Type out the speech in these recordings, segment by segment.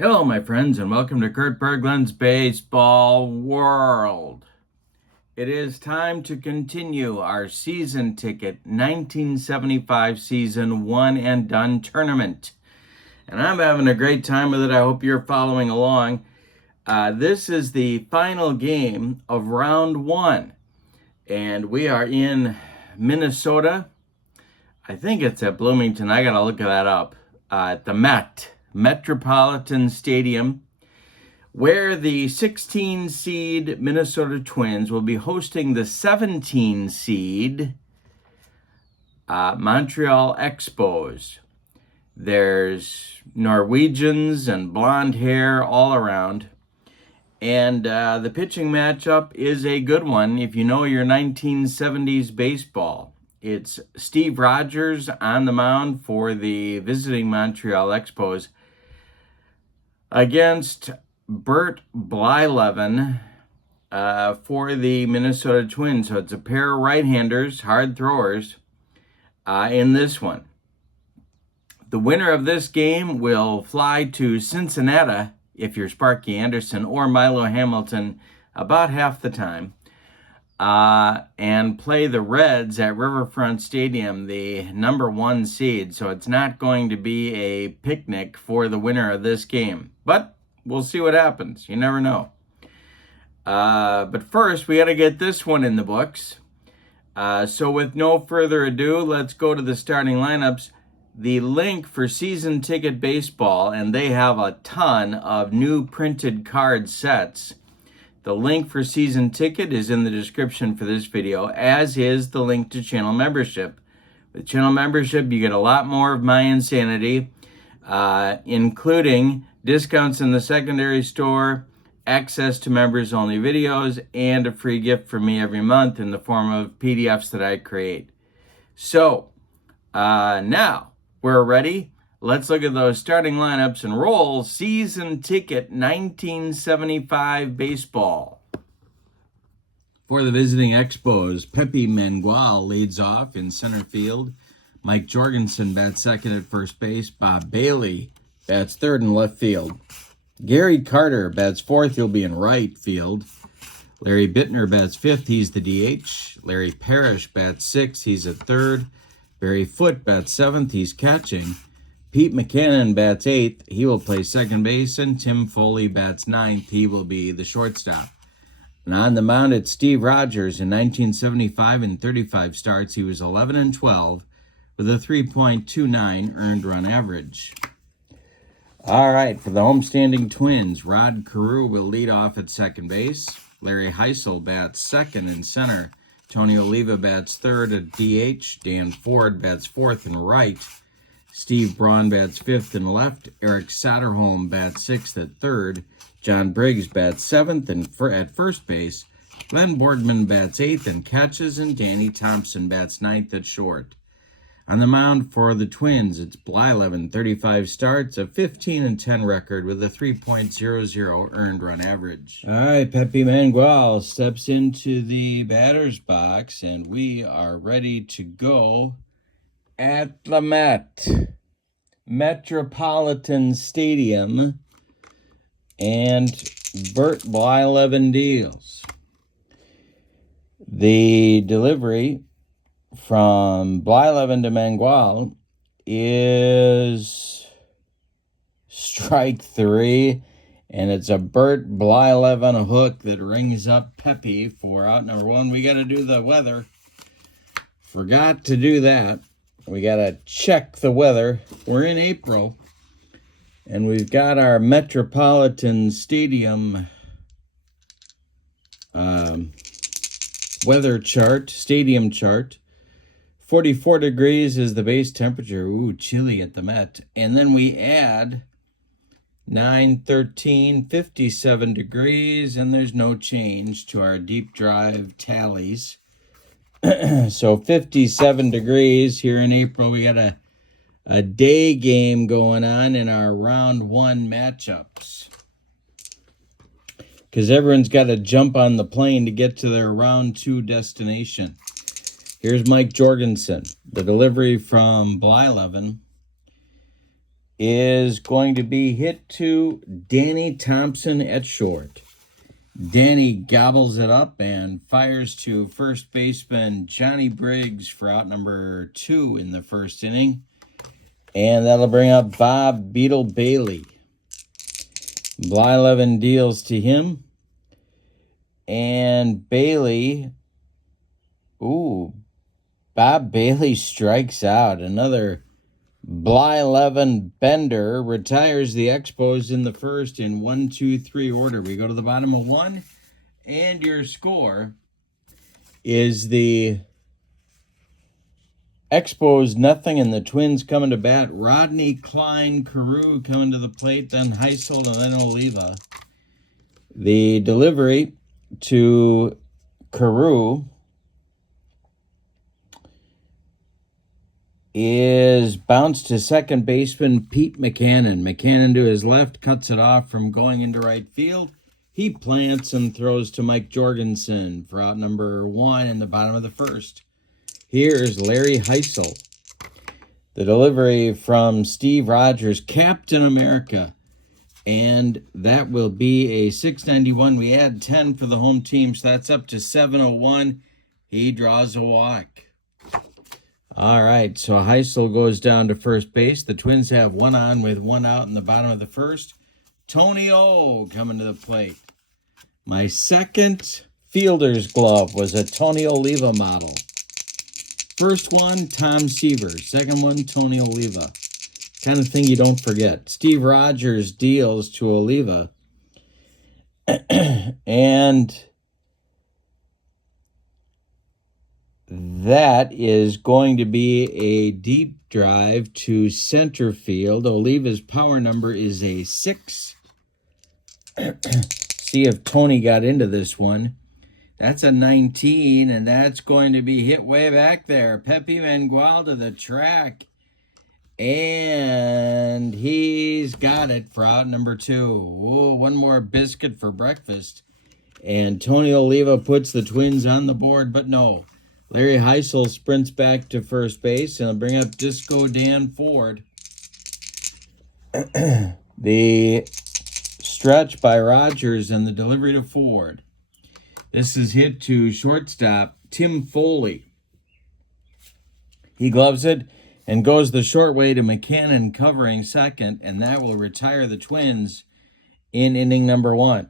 Hello, my friends, and welcome to Kurt Berglund's Baseball World. It is time to continue our season ticket 1975 season one and done tournament. And I'm having a great time with it. I hope you're following along. This is the final game of round one. And we are in Minnesota. I think it's at Bloomington. I got to look that up. At the Metropolitan Stadium, where the 16-seed Minnesota Twins will be hosting the 17-seed Montreal Expos. There's Norwegians and blonde hair all around. And the pitching matchup is a good one if you know your 1970s baseball. It's Steve Rogers on the mound for the visiting Montreal Expos against Bert Blyleven for the Minnesota Twins. So it's a pair of right-handers, hard throwers, in this one. The winner of this game will fly to Cincinnati, if you're Sparky Anderson, or Milo Hamilton about half the time, and play the Reds at Riverfront Stadium, the #1 seed. So it's not going to be a picnic for the winner of this game. But we'll see what happens. You never know. But first, we got to get this one in the books. So with no further ado, let's go to the starting lineups. The link for Season Ticket Baseball, and they have a ton of new printed card sets. The link for Season Ticket is in the description for this video, as is the link to channel membership. With channel membership, you get a lot more of my insanity, including discounts in the secondary store, access to members-only videos, and a free gift from me every month in the form of PDFs that I create. So, now we're ready. Let's look at those starting lineups and roll Season Ticket 1975 baseball. For the visiting Expos, Pepe Mangual leads off in center field. Mike Jorgensen bats second at first base. Bob Bailey bats third in left field. Gary Carter bats fourth. He'll be in right field. Larry Bittner bats fifth. He's the DH. Larry Parrish bats sixth. He's at third. Barry Foote bats seventh. He's catching. Pete McCannon bats eighth. He will play second base. And Tim Foley bats ninth. He will be the shortstop. And on the mound, it's Steve Rogers. In 1975 and 35 starts, he was 11-12 with a 3.29 earned run average. All right, for the homestanding Twins, Rod Carew will lead off at second base. Larry Heisel bats second in center. Tony Oliva bats third at DH. Dan Ford bats fourth in right. Steve Braun bats fifth in left. Eric Soderholm bats sixth at third. John Briggs bats seventh at first base. Glenn Boardman bats eighth and catches, and Danny Thompson bats ninth at short. On the mound for the Twins, it's Blyleven, 35 starts, a 15-10 record with a 3.00 earned run average. All right, Pepe Mangual steps into the batter's box, and we are ready to go at the Metropolitan Stadium, and Bert Blyleven deals. The delivery from Blyleven to Mangual is strike three, and it's a Bert Blyleven hook that rings up Pepe for out number one. We got to do the weather. Forgot to do that. We got to check the weather. We're in April, and we've got our Metropolitan Stadium weather chart, stadium chart. 44 degrees is the base temperature. Ooh, chilly at the Met. And then we add 9, 13, 57 degrees, and there's no change to our deep drive tallies. So 57 degrees here in April. We got a day game going on in our round one matchups, because everyone's got to jump on the plane to get to their round two destination. Here's Mike Jorgensen. The delivery from Blyleven is going to be hit to Danny Thompson at short. Danny gobbles it up and fires to first baseman Johnny Briggs for out number 2 in the first inning. And that'll bring up Bob Beetle Bailey. Blyleven deals to him. And Bailey, Bob Bailey strikes out. Another Blyleven bender retires the Expos in the first in 1-2-3 order. We go to the bottom of 1, and your score is the Expos 0, and the Twins coming to bat. Rodney, Klein, Carew coming to the plate, then Heisel, and then Oliva. The delivery to Carew is bounced to second baseman Pete McCannon. McCannon to his left, cuts it off from going into right field. He plants and throws to Mike Jorgensen for out number 1 in the bottom of the first. Here's Larry Heisel. The delivery from Steve Rogers, Captain America. And that will be a 691. We add 10 for the home team, so that's up to 701. He draws a walk. All right, so Heisel goes down to first base. The Twins have 1 on with 1 out in the bottom of the first. Tony O coming to the plate. My second fielder's glove was a Tony Oliva model. First one, Tom Seaver. Second one, Tony Oliva. Kind of thing you don't forget. Steve Rogers deals to Oliva. And that is going to be a deep drive to center field. Oliva's power number is a 6. See if Tony got into this one. That's a 19, and that's going to be hit way back there. Pepe Mangual to the track. And he's got it for out number 2. Whoa, one more biscuit for breakfast. And Tony Oliva puts the Twins on the board, but no. Larry Heisel sprints back to first base, and he'll bring up Disco Dan Ford. The stretch by Rogers and the delivery to Ford. This is hit to shortstop Tim Foley. He gloves it and goes the short way to McCannon covering second, and that will retire the Twins in inning number 1.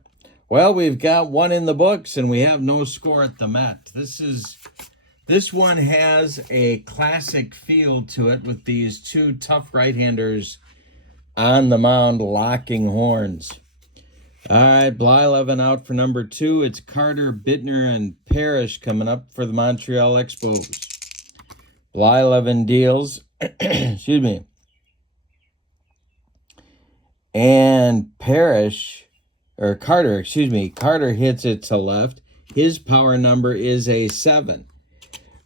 Well, we've got 1 in the books, and we have no score at the Met. This one has a classic feel to it with these 2 tough right-handers on the mound locking horns. All right, Blyleven out for number 2. It's Carter, Bittner, and Parrish coming up for the Montreal Expos. Blyleven deals, excuse me, and Carter hits it to left. His power number is a 7.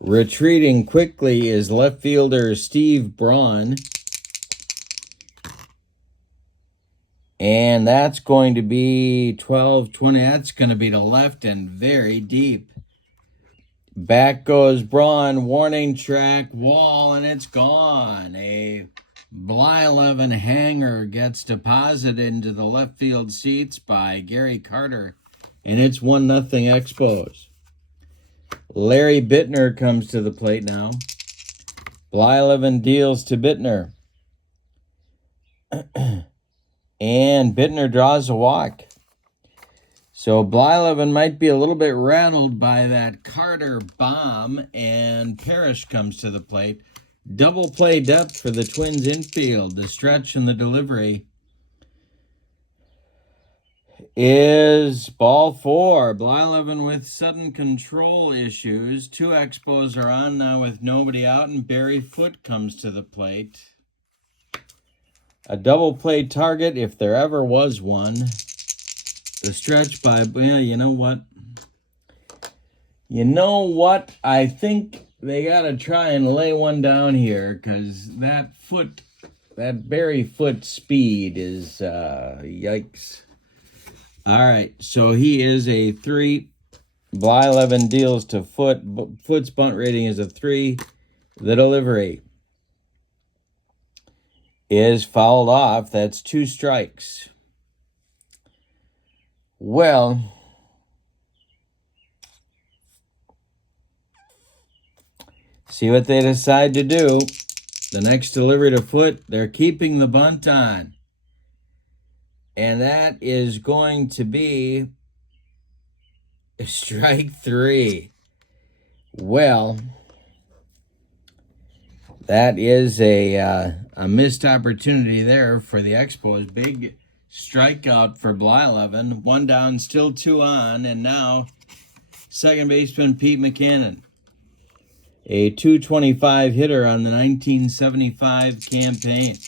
Retreating quickly is left fielder Steve Braun. And that's going to be 12-20. That's going to be to left and very deep. Back goes Braun, warning track, wall, and it's gone. A Blyleven hanger gets deposited into the left field seats by Gary Carter, and it's 1-0 Expos. Larry Bittner comes to the plate now. Blyleven deals to Bittner. And Bittner draws a walk. So Blyleven might be a little bit rattled by that Carter bomb, and Parrish comes to the plate. Double play depth for the Twins infield. The stretch and the delivery is ball 4. Blyleven with sudden control issues. 2 Expos are on now with nobody out, and Barry Foote comes to the plate. A double play target if there ever was one. The stretch by, well, you know what? I think they got to try and lay one down here, because that Barry Foote speed is, yikes. All right, so he is a 3. Blyleven deals to Foote. Foote's bunt rating is a 3. The delivery is fouled off. That's 2 strikes. Well, see what they decide to do. The next delivery to Foot, they're keeping the bunt on. And that is going to be strike 3. Well, that is a missed opportunity there for the Expos. Big strikeout for Blyleven. 1 down, still 2 on, and now second baseman Pete McCannon. A .225 hitter on the 1975 campaign.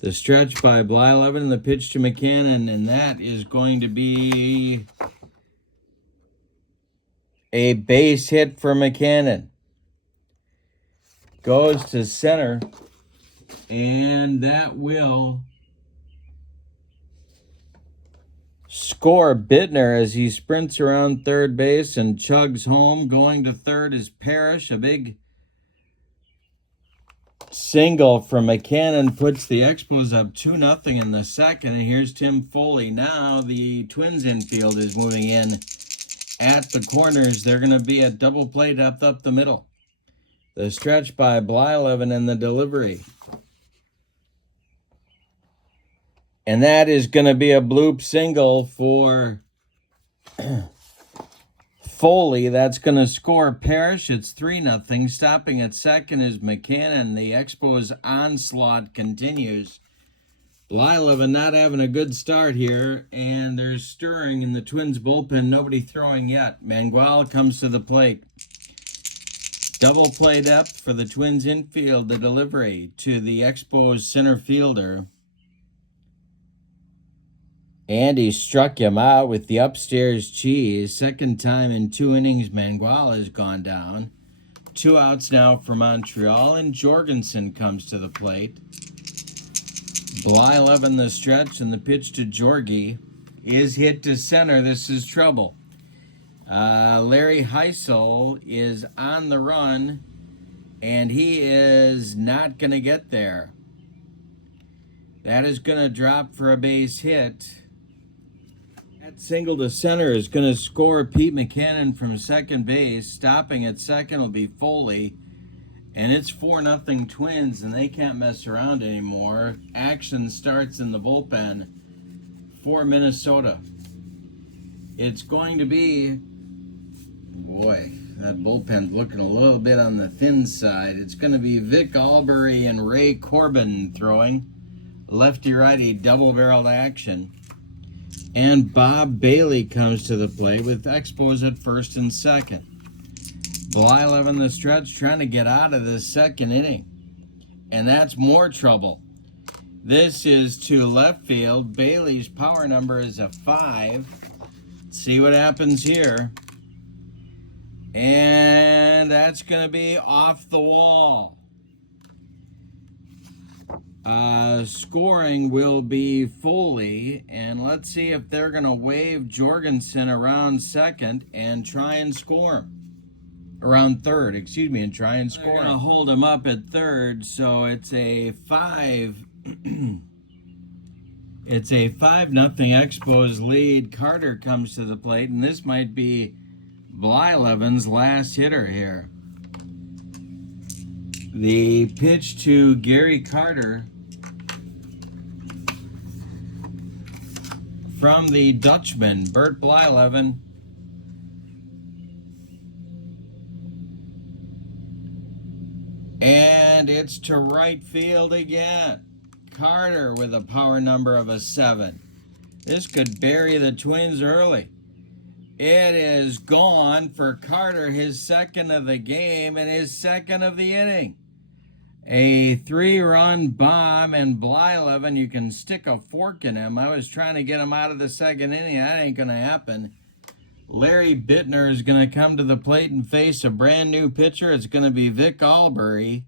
The stretch by Blyleven, the pitch to McCannon, and that is going to be a base hit for McCannon. Goes to center, and that will score Bittner as he sprints around third base and chugs home. Going to third is Parrish. A big single from McCannon puts the Expos up 2-0 in the second. And here's Tim Foley. Now the Twins infield is moving in at the corners. They're going to be at double play depth up the middle. The stretch by Blyleven and the delivery. And that is going to be a bloop single for Foley. That's going to score Parrish. It's 3-0. Stopping at second is McCannon. The Expos onslaught continues. Blyleven not having a good start here, and they're stirring in the Twins bullpen. Nobody throwing yet. Mangual comes to the plate. Double play depth for the Twins infield. The delivery to the Expos center fielder. And he struck him out with the upstairs cheese. Second time in 2 innings, Mangual has gone down. 2 outs now for Montreal, and Jorgensen comes to the plate. Blyleven the stretch, and the pitch to Jorgie is hit to center. This is trouble. Larry Heisel is on the run, and he is not going to get there. That is going to drop for a base hit. That single to center is going to score Pete McCannon from second base. Stopping at second will be Foley. And it's 4-0 Twins, and they can't mess around anymore. Action starts in the bullpen for Minnesota. It's going to be, boy, that bullpen's looking a little bit on the thin side. It's going to be Vic Albury and Ray Corbin throwing. Lefty-righty double-barreled action. And Bob Bailey comes to the plate with Expos at first and second. Blyleven the stretch trying to get out of the second inning. And that's more trouble. This is to left field. Bailey's power number is a 5. Let's see what happens here. And that's going to be off the wall. Scoring will be Foley, and let's see if they're going to wave Jorgensen around second and try and score him. Around third, and try and score him. They're going to hold him up at third, so it's a 5. It's a 5-0 Expos lead. Carter comes to the plate, and this might be Blyleven's last hitter here. The pitch to Gary Carter from the Dutchman, Bert Blyleven. And it's to right field again. Carter with a power number of a 7. This could bury the Twins early. It is gone for Carter, his second of the game and his second of the inning. A 3-run bomb, and Blyleven, you can stick a fork in him. I was trying to get him out of the second inning. That ain't going to happen. Larry Bittner is going to come to the plate and face a brand new pitcher. It's going to be Vic Albury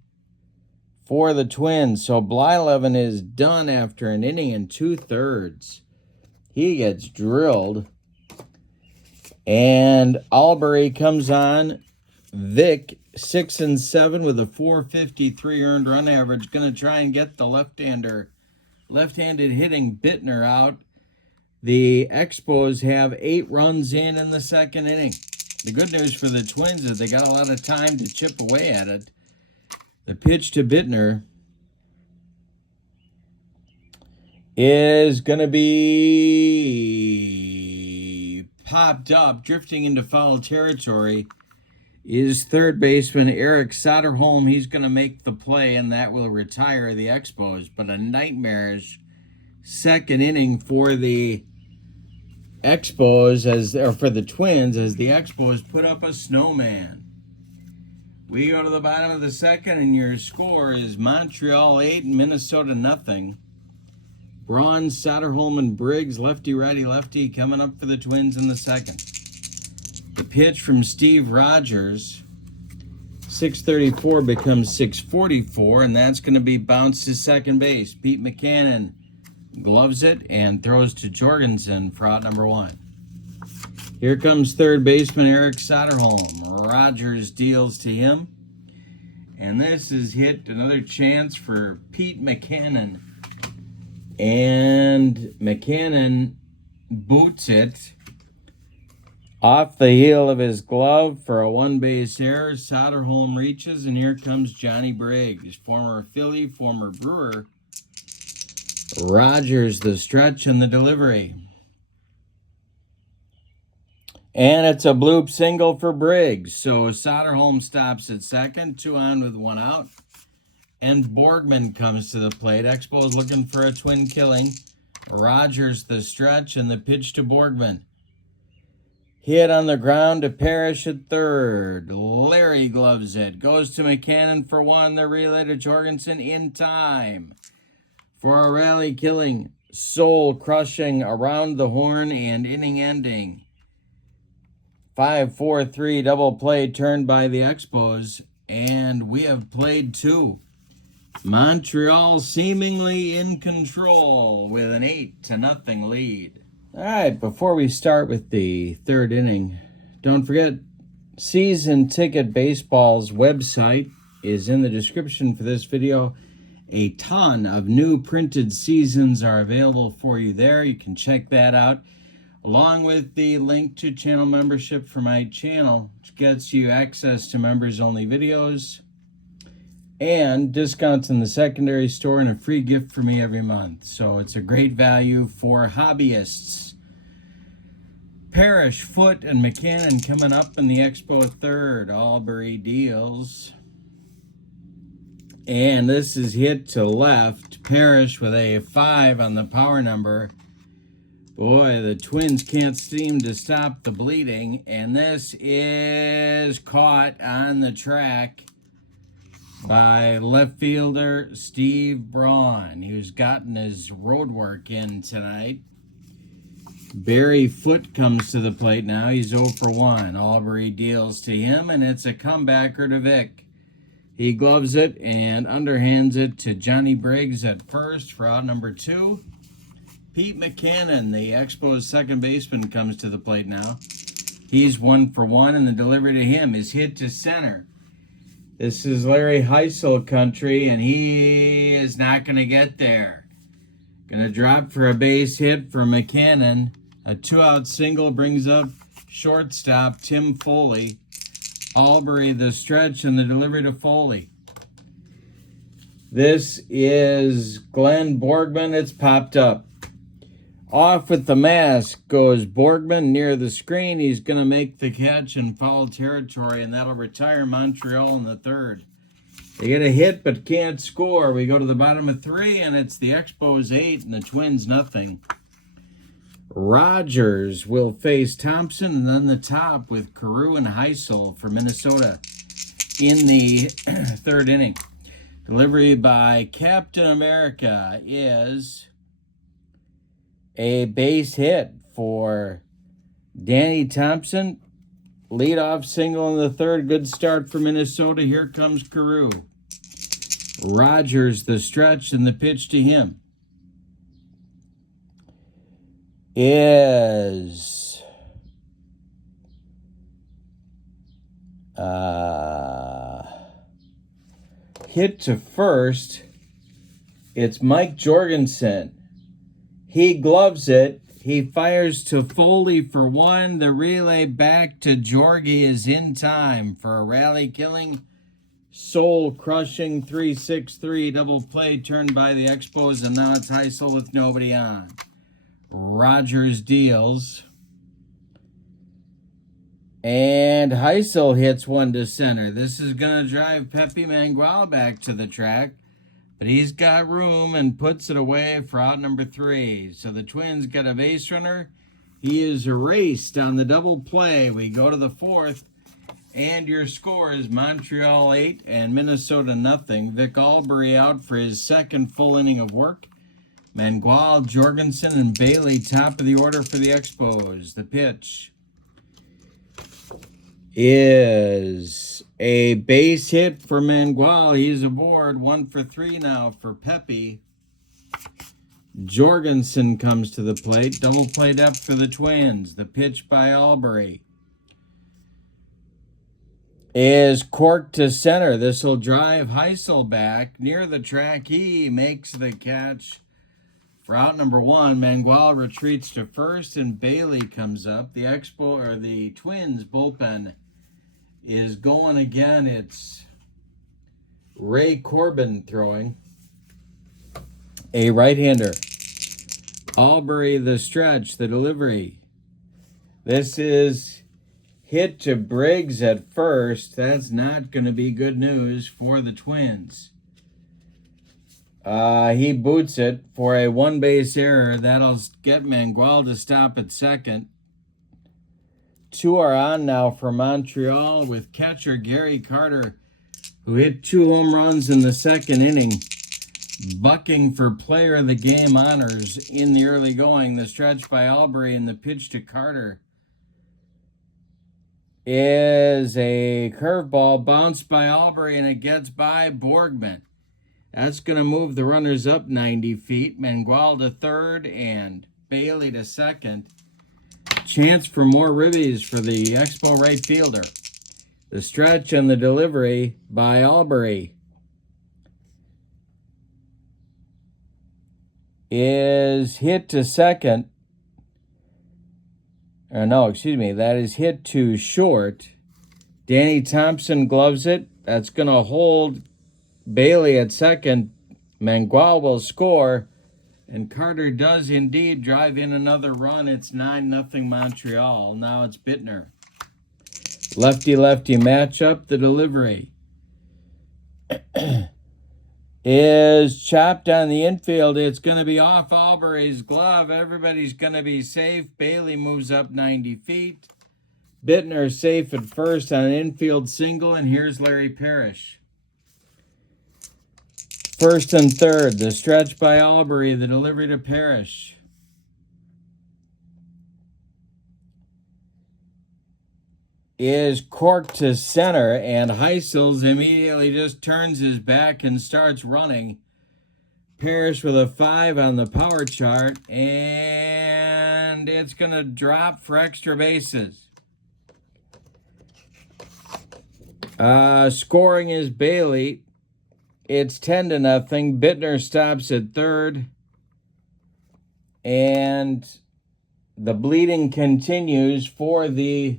for the Twins. So Blyleven is done after an inning and 2/3. He gets drilled. And Albury comes on. Vic 6 and 7 with a 453 earned run average. Going to try and get the left-handed hitting Bittner out. The Expos have 8 runs in the second inning. The good news for the Twins is they got a lot of time to chip away at it. The pitch to Bittner is going to be popped up, drifting into foul territory. Is third baseman Eric Soderholm. He's going to make the play, and that will retire the Expos. But a nightmarish second inning for the Expos, or for the Twins, as the Expos put up a snowman. We go to the bottom of the second, and your score is Montreal 8 and Minnesota nothing. Braun, Soderholm, and Briggs, lefty, righty, lefty, coming up for the Twins in the second. The pitch from Steve Rogers, 634 becomes 644, and that's going to be bounced to second base. Pete McCannon gloves it and throws to Jorgensen for out number 1. Here comes third baseman Eric Soderholm. Rogers deals to him, and this is hit. Another chance for Pete McCannon, and McCannon boots it off the heel of his glove for a one-base error. Soderholm reaches, and here comes Johnny Briggs, former Philly, former Brewer. Rogers the stretch and the delivery. And it's a bloop single for Briggs. So Soderholm stops at second, 2 on with 1 out. And Borgman comes to the plate. Expos looking for a twin killing. Rogers the stretch and the pitch to Borgman. Hit on the ground to Parrish at third. Larry gloves it. Goes to McCannon for 1. The relay to Jorgensen in time for a rally killing, soul crushing around the horn and inning ending. 5-4-3 double play turned by the Expos, and we have played 2. Montreal seemingly in control with an 8-0 lead. All right, before we start with the third inning, don't forget, Season Ticket Baseball's website is in the description for this video. A ton of new printed seasons are available for you there. You can check that out, along with the link to channel membership for my channel, which gets you access to members-only videos and discounts in the secondary store and a free gift for me every month. So it's a great value for hobbyists. Parrish, Foote, and McCannon coming up in the Expo third. Albury deals. And this is hit to left. Parrish with a 5 on the power number. Boy, the Twins can't seem to stop the bleeding. And this is caught on the track by left fielder Steve Braun, who's gotten his road work in tonight. Barry Foote comes to the plate now. He's 0 for 1. Albury deals to him, and it's a comebacker to Vic. He gloves it and underhands it to Johnny Briggs at first for out number 2. Pete McCannon, the Expos second baseman, comes to the plate now. He's 1 for 1, and the delivery to him is hit to center. This is Larry Heisel country, and he is not going to get there. Going to drop for a base hit for McCannon. A 2-out single brings up shortstop Tim Foley. Albury the stretch and the delivery to Foley. This is Glenn Borgman. It's popped up. Off with the mask goes Borgman near the screen. He's going to make the catch in foul territory, and that'll retire Montreal in the third. They get a hit but can't score. We go to the bottom of 3, and it's the Expos 8 and the Twins nothing. Rogers will face Thompson, and then the top with Carew and Heisel for Minnesota in the third inning. Delivery by Captain America is a base hit for Danny Thompson. Leadoff single in the third. Good start for Minnesota. Here comes Carew. Rogers the stretch, and the pitch to him is hit to first. It's Mike Jorgensen. He gloves it. He fires to Foley for one. The relay back to Jorgie is in time for a rally-killing, soul-crushing 3-6-3 double play turned by the Expos, and now it's Heisel with nobody on. Rogers deals. And Heisel hits one to center. This is going to drive Pepe Mangual back to the track. But he's got room and puts it away for out number 3. So the Twins get a base runner. He is erased on the double play. We go to the 4th. And your score is Montreal 8 and Minnesota nothing. Vic Albury out for his second full inning of work. Mangual, Jorgensen, and Bailey top of the order for the Expos. The pitch is a base hit for Mangual. He's aboard. 1 for 3 now for Pepe. Jorgensen comes to the plate. Double play depth for the Twins. The pitch by Albury is corked to center. This will drive Heisel back near the track. He makes the catch for out number 1. Mangual retreats to first, and Bailey comes up. The the Twins bullpen is going again. It's Ray Corbin throwing, a right-hander. Albury the stretch, the delivery. This is hit to Briggs at first. That's not going to be good news for the Twins. He boots it for a one-base error. That'll get Mangual to stop at second. 2 are on now for Montreal with catcher Gary Carter, who hit 2 home runs in the second inning, bucking for player of the game honors in the early going. The stretch by Albury and the pitch to Carter is a curveball bounced by Albury, and it gets by Borgman. That's going to move the runners up 90 feet. Mangual to third and Bailey to second. Chance for more ribbies for the Expo right fielder. The stretch and the delivery by Albury is hit to second. That is hit to short. Danny Thompson gloves it. That's going to hold Bailey at second. Mangual will score, and Carter does indeed drive in another run. It's 9-0 Montreal. Now it's Bittner. Lefty-lefty matchup. The delivery is chopped on the infield. It's going to be off Albury's glove. Everybody's going to be safe. Bailey moves up 90 feet. Bittner safe at first on an infield single, and here's Larry Parrish. First and third, the stretch by Albury, the delivery to Parrish is corked to center, and Heisels immediately just turns his back and starts running. Parrish with a 5 on the power chart, and it's going to drop for extra bases. Scoring is Bailey. It's 10-0. Bittner stops at third, and the bleeding continues for the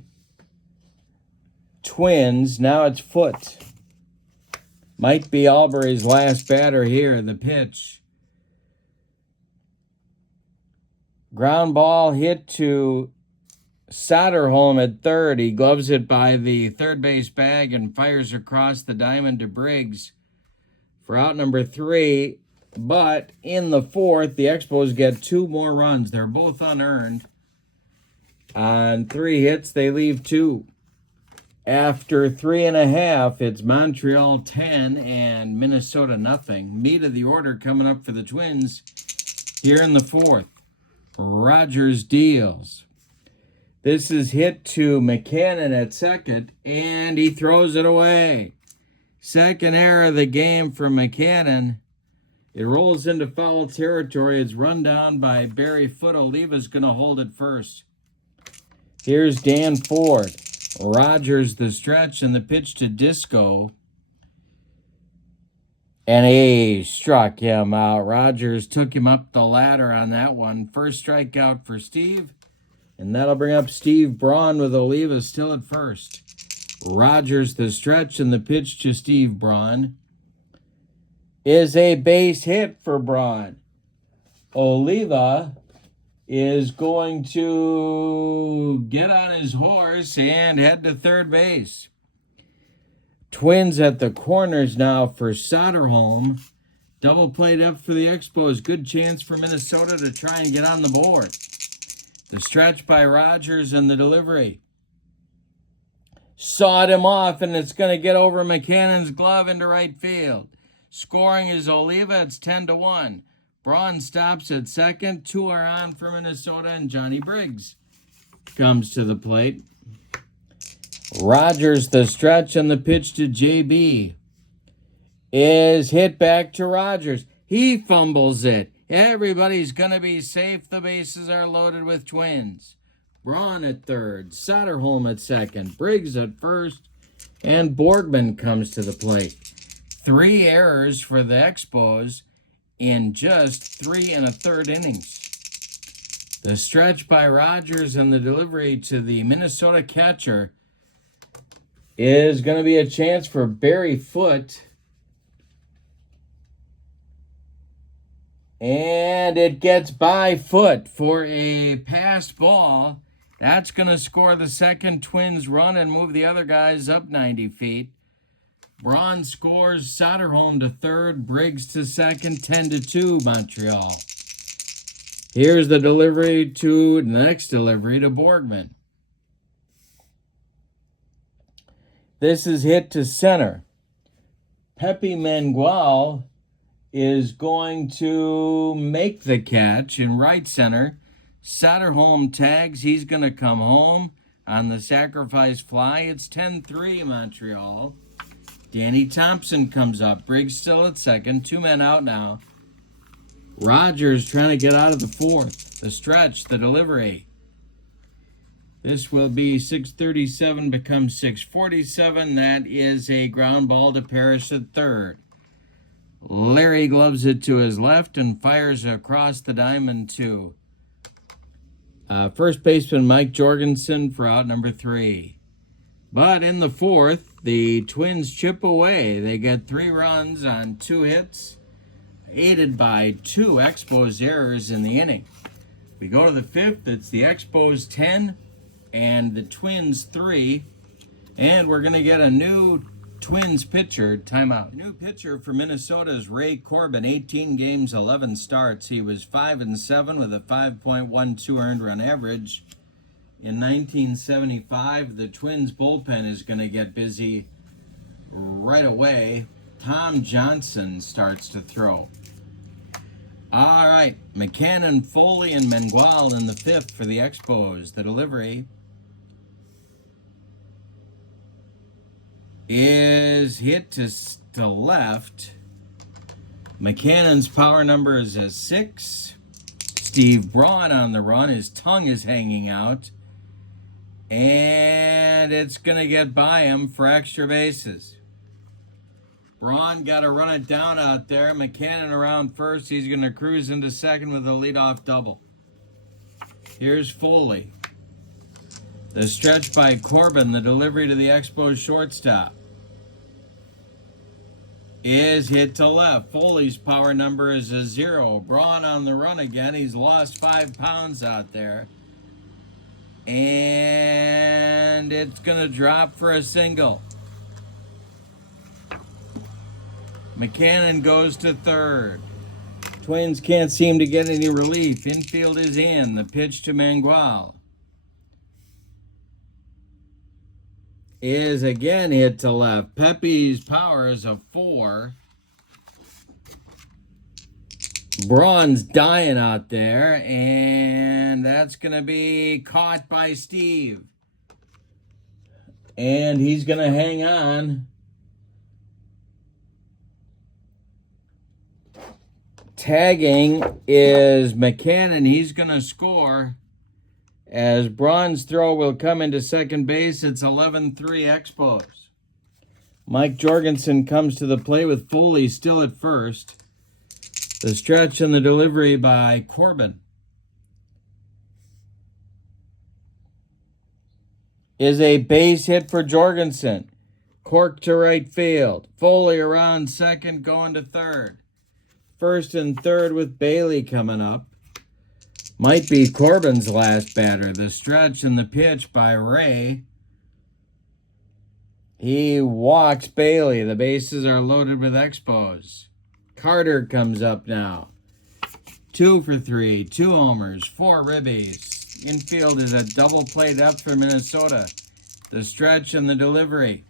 Twins. Now it's Foote. Might be Albury's last batter here. The pitch. Ground ball hit to Soderholm at third. He gloves it by the third base bag and fires across the diamond to Briggs for out number 3. But in the 4th, the Expos get 2 more runs. They're both unearned. On 3 hits, they leave 2. After 3.5, it's Montreal 10 and Minnesota nothing. Meat of the order coming up for the Twins here in the 4th. Rogers deals. This is hit to McCannon at second, and he throws it away. Second error of the game for McCannon. It rolls into foul territory. It's run down by Barry Foote. Oliva's going to hold it first. Here's Dan Ford. Rogers the stretch and the pitch to Disco And he struck him out. Rogers took him up the ladder on that one. First strikeout for Steve. And that'll bring up Steve Braun with Oliva still at first. Rogers the stretch, and the pitch to Steve Braun is a base hit for Braun. Oliva is going to get on his horse and head to third base. Twins at the corners now for Soderholm. Double played up for the Expos. Good chance for Minnesota to try and get on the board. The stretch by Rogers and the delivery. Sawed him off, and it's going to get over McCannon's glove into right field. Scoring is Oliva. It's 10-1. Braun stops at second. 2 are on for Minnesota, and Johnny Briggs comes to the plate. Rogers the stretch, and the pitch to JB is hit back to Rogers. He fumbles it. Everybody's going to be safe. The bases are loaded with Twins. Braun at third, Soderholm at second, Briggs at first, and Borgman comes to the plate. 3 errors for the Expos in just 3 1/3 innings. The stretch by Rogers and the delivery to the Minnesota catcher is going to be a chance for Barry Foote. And it gets by Foote for a passed ball. That's going to score the second Twins run and move the other guys up 90 feet. Braun scores, Soderholm to third, Briggs to second, 10-2 Montreal. Here's the delivery to the next delivery to Borgman. This is hit to center. Pepe Mangual is going to make the catch in right center. Soderholm tags. He's going to come home on the sacrifice fly. It's 10-3 Montreal. Danny Thompson comes up. Briggs still at second. 2 men out now. Rogers trying to get out of the fourth. The stretch, the delivery. This will be 6:37, becomes 6:47. That is a ground ball to Parrish at third. Larry gloves it to his left and fires across the diamond to first baseman Mike Jorgensen for out number 3. But in the fourth, the Twins chip away. They get 3 runs on 2 hits, aided by 2 Expos errors in the inning. We go to the fifth. It's the Expos 10 and the Twins 3. And we're going to get a new Twins pitcher. Timeout. New pitcher for Minnesota is Ray Corbin. 18 games, 11 starts. He was 5-7 with a 5.12 earned run average. In 1975, the Twins bullpen is going to get busy right away. Tom Johnson starts to throw. All right, McCannon, Foley, and Mangual in the fifth for the Expos. The delivery is hit to left. McCannon's power number is a 6. Steve Braun on the run. His tongue is hanging out. And it's going to get by him for extra bases. Braun got to run it down out there. McCannon around first. He's going to cruise into second with a leadoff double. Here's Foley. The stretch by Corbin. The delivery to the Expos shortstop is hit to left. Foley's power number is a 0. Braun on the run again. He's lost 5 pounds out there. And it's going to drop for a single. McCannon goes to third. Twins can't seem to get any relief. Infield is in. The pitch to Mangual is again hit to left. Pepe's power is a 4. Braun's dying out there, and that's going to be caught by Steve. And he's going to hang on. Tagging is McCannon. He's going to score as Braun's throw will come into second base. It's 11-3 Expos. Mike Jorgensen comes to the plate with Foley still at first. The stretch and the delivery by Corbin is a base hit for Jorgensen. Cork to right field. Foley around second, going to third. First and third with Bailey coming up. Might be Corbin's last batter. The stretch and the pitch by Ray. He walks Bailey. The bases are loaded with Expos. Carter comes up now. 2 for 3, 2 homers, 4 ribbies. Infield is a double play depth for Minnesota. The stretch and the delivery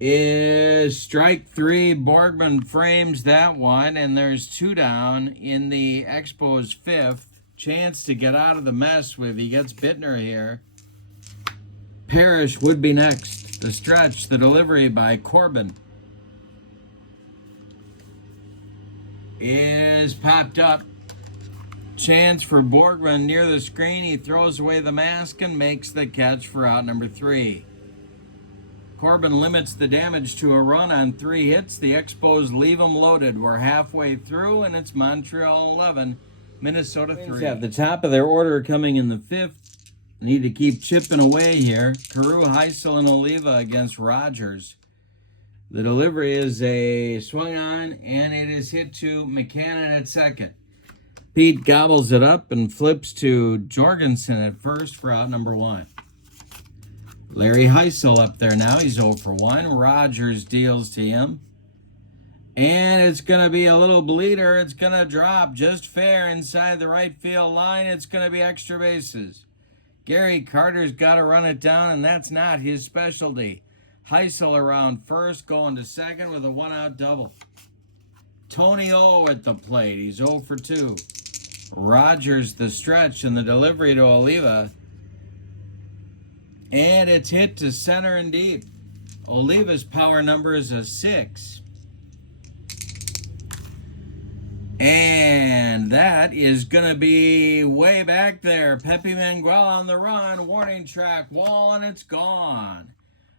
is strike 3. Borgman frames that one, and there's 2 down in the Expos' 5th. Chance to get out of the mess if he gets Bittner here. Parrish would be next. The stretch, the delivery by Corbin is popped up. Chance for Borgman near the screen. He throws away the mask and makes the catch for out number 3. Corbin limits the damage to a run on 3 hits. The Expos leave them loaded. We're halfway through, and it's Montreal 11, Minnesota 3. At the top of their order coming in the 5th. Need to keep chipping away here. Carew, Heisel, and Oliva against Rogers. The delivery is a swung on, and it is hit to McCannon at second. Pete gobbles it up and flips to Jorgensen at first for out number 1. Larry Heisel up there now. He's 0 for 1. Rogers deals to him. And it's going to be a little bleeder. It's going to drop just fair inside the right field line. It's going to be extra bases. Gary Carter's got to run it down, and that's not his specialty. Heisel around first, going to second with a 1-out double. Tony O at the plate. He's 0 for 2. Rogers the stretch and the delivery to Oliva. And it's hit to center and deep. Oliva's power number is a 6. And that is going to be way back there. Pepe Manguel on the run. Warning track wall, and it's gone.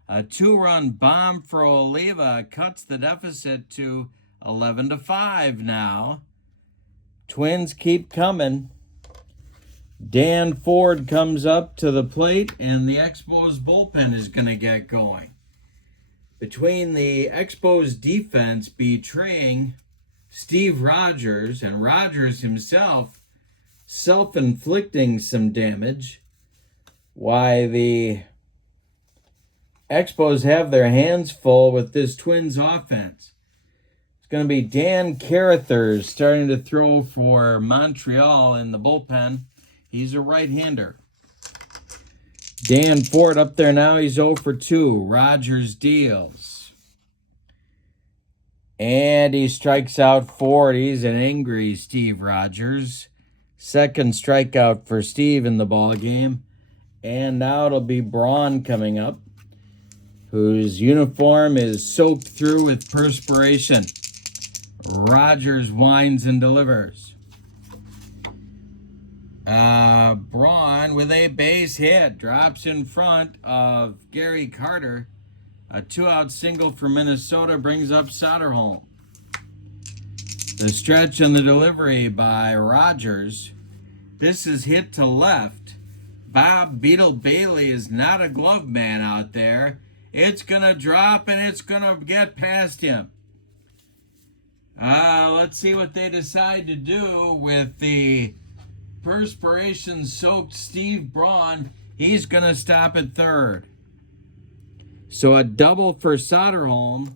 A 2-run bomb for Oliva cuts the deficit to 11-5 now. Twins keep coming. Dan Ford comes up to the plate, and the Expos bullpen is going to get going. Between the Expos defense betraying Steve Rogers and Rogers himself self-inflicting some damage, why the Expos have their hands full with this Twins offense. It's going to be Dan Carruthers starting to throw for Montreal in the bullpen. He's a right-hander. Dan Ford up there now. He's 0 for 2. Rogers deals. And he strikes out Ford. He's an angry Steve Rogers. Second strikeout for Steve in the ball game. And now it'll be Braun coming up, whose uniform is soaked through with perspiration. Rogers winds and delivers. Braun with a base hit drops in front of Gary Carter. A 2-out single for Minnesota brings up Soderholm. The stretch and the delivery by Rogers. This is hit to left. Bob Beetle Bailey is not a glove man out there. It's going to drop, and it's going to get past him. Let's see what they decide to do with the perspiration-soaked Steve Braun. He's going to stop at third. So a double for Soderholm.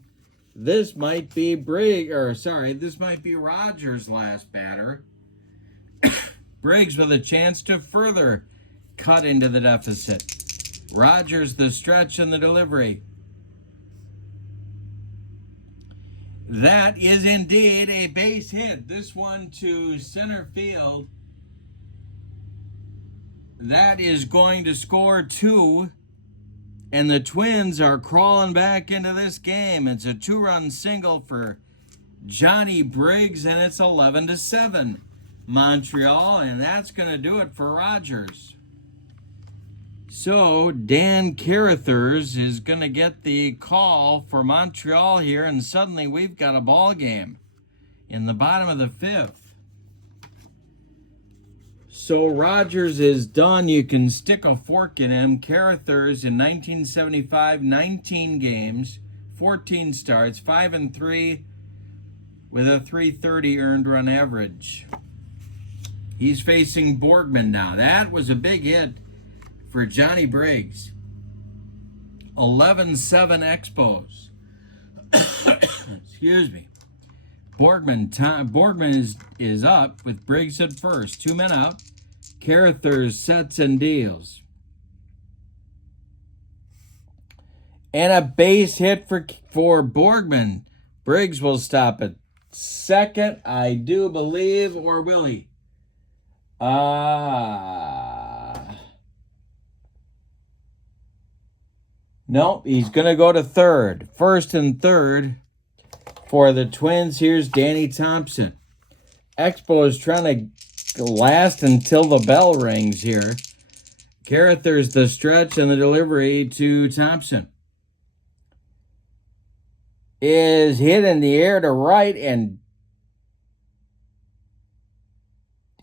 This might be this might be Rogers' last batter. Briggs with a chance to further cut into the deficit. Rogers the stretch and the delivery. That is indeed a base hit. This one to center field. That is going to score 2. And the Twins are crawling back into this game. It's a 2-run single for Johnny Briggs, and it's 11-7 Montreal, and that's going to do it for Rogers. So Dan Carruthers is going to get the call for Montreal here, and suddenly we've got a ball game in the bottom of the fifth. So Rogers is done. You can stick a fork in him. Carruthers in 1975, 19 games, 14 starts, 5-3 with a .330 earned run average. He's facing Borgman now. That was a big hit for Johnny Briggs. 11-7 Expos. Excuse me. Borgman is up with Briggs at first. 2 men out. Carruthers sets and deals. And a base hit for Borgman. Briggs will stop at second, I do believe, or will he? Nope, he's going to go to third. First and third for the Twins. Here's Danny Thompson. Expos trying to last until the bell rings here. Carruthers the stretch and the delivery to Thompson. Is hit in the air to right, and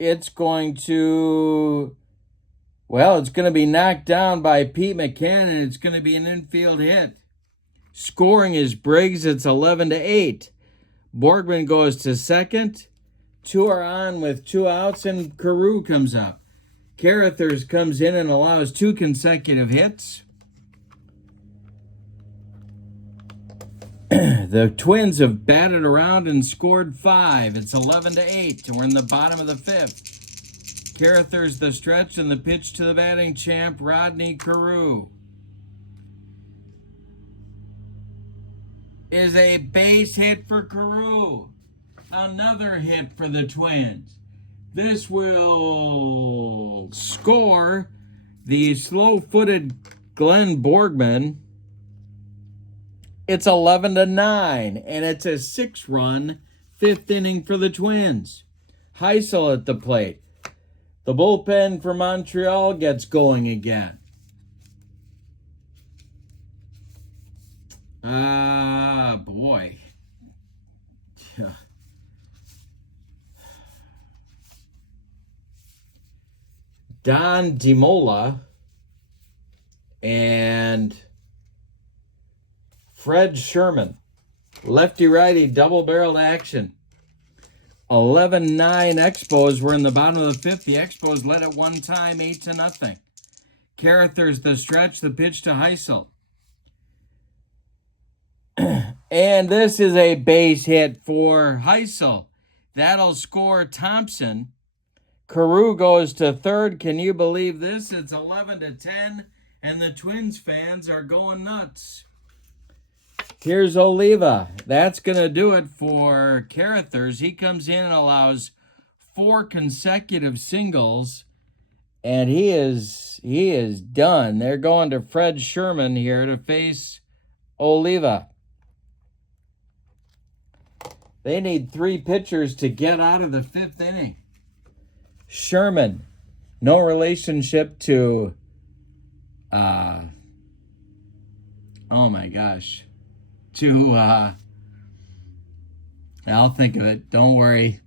it's going to be knocked down by Pete McCann, and it's going to be an infield hit. Scoring is Briggs. It's 11-8. Borgman goes to second. 2 are on with 2 outs, and Carew comes up. Carruthers comes in and allows 2 consecutive hits. The Twins have batted around and scored 5. It's 11-8, and we're in the bottom of the fifth. Carruthers the stretch and the pitch to the batting champ, Rodney Carew. Is a base hit for Carew. Another hit for the Twins. This will score the slow-footed Glenn Borgman. It's 11-9, and it's a 6-run 5th inning for the Twins. Heisel at the plate. The bullpen for Montreal gets going again. Boy. Don DeMola and Fred Sherman. Lefty-righty double-barreled action. 11-9 Expos. We're in the bottom of the fifth. The Expos led at one time, 8-0. Carruthers the stretch, the pitch to Heisel. And this is a base hit for Heisel. That'll score Thompson. Carew goes to third. Can you believe this? It's 11-10, and the Twins fans are going nuts. Here's Oliva. That's going to do it for Carruthers. He comes in and allows 4 consecutive singles, and he is done. They're going to Fred Sherman here to face Oliva. They need 3 pitchers to get out of the 5th inning. Sherman, no relationship to, oh my gosh, to, I'll think of it. Don't worry.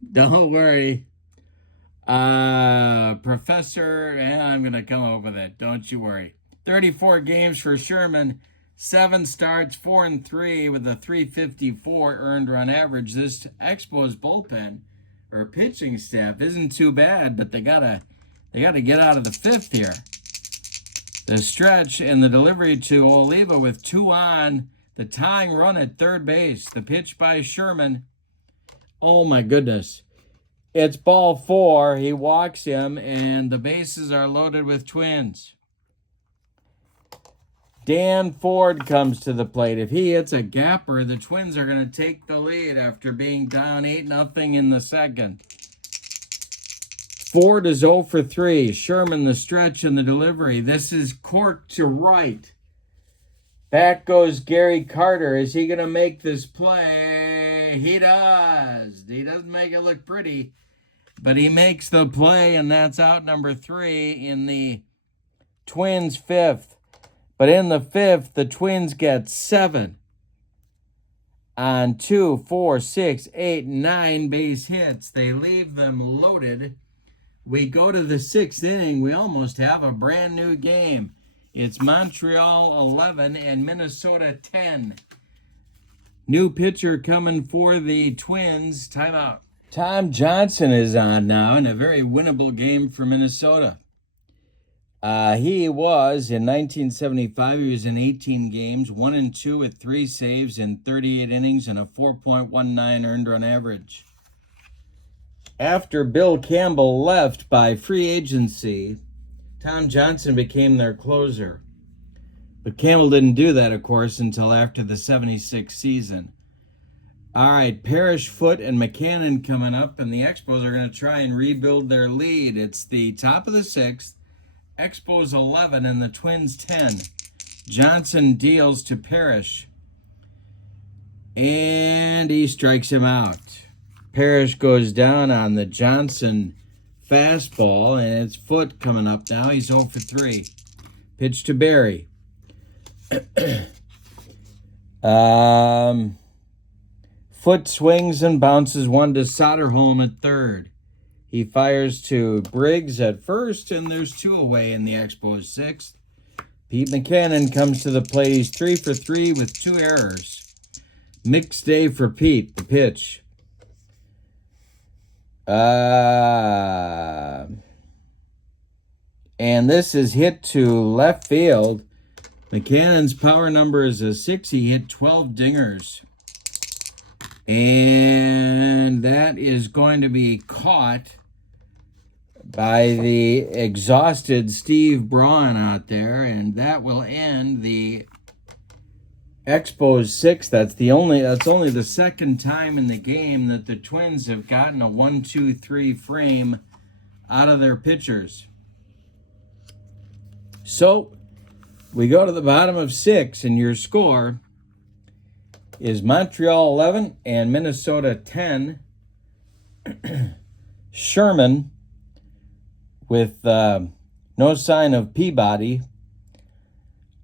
Professor, I'm going to come up with it. Don't you worry. 34 games for Sherman. 7 starts, 4-3 with a .354 earned run average. This Expos bullpen or pitching staff isn't too bad, but they gotta get out of the 5th here. The stretch and the delivery to Oliva with 2 on, the tying run at third base. The pitch by Sherman. Oh my goodness. It's ball 4. He walks him, and the bases are loaded with Twins. Dan Ford comes to the plate. If he hits a gapper, the Twins are going to take the lead after being down 8-0 in the second. Ford is 0 for 3. Sherman the stretch and the delivery. This is Court to right. Back goes Gary Carter. Is he going to make this play? He does. He doesn't make it look pretty, but he makes the play, and that's out number 3 in the Twins 5th. But in the 5th, the Twins get 7 on 2, 4, 6, 8, 9 base hits. They leave them loaded. We go to the 6th inning. We almost have a brand new game. It's Montreal 11 and Minnesota 10. New pitcher coming for the Twins. Timeout. Tom Johnson is on now in a very winnable game for Minnesota. He was in 1975. He was in 18 games, 1-2 with 3 saves in 38 innings and a 4.19 earned run average. After Bill Campbell left by free agency, Tom Johnson became their closer. But Campbell didn't do that, of course, until after the 76 season. All right, Parrish, Foote, and McCannon coming up, and the Expos are going to try and rebuild their lead. It's the top of the 6th, Expos 11 and the Twins 10. Johnson deals to Parrish, and he strikes him out. Parrish goes down on the Johnson fastball, and it's Foote coming up now. He's 0 for 3. Pitch to Barry. Foote swings and bounces one to Soderholm at third. He fires to Briggs at first, and there's 2 away in the Expos 6th. Pete McCannon comes to the plate. He's 3 for 3 with 2 errors. Mixed day for Pete. The pitch. And this is hit to left field. McCannon's power number is a 6. He hit 12 dingers. And that is going to be caught by the exhausted Steve Braun out there, and that will end the Expos 6. That's only the second time in the game that the Twins have gotten a 1-2-3 frame out of their pitchers. So we go to the bottom of 6, and your score is Montreal 11 and Minnesota 10. Sherman, with no sign of Peabody,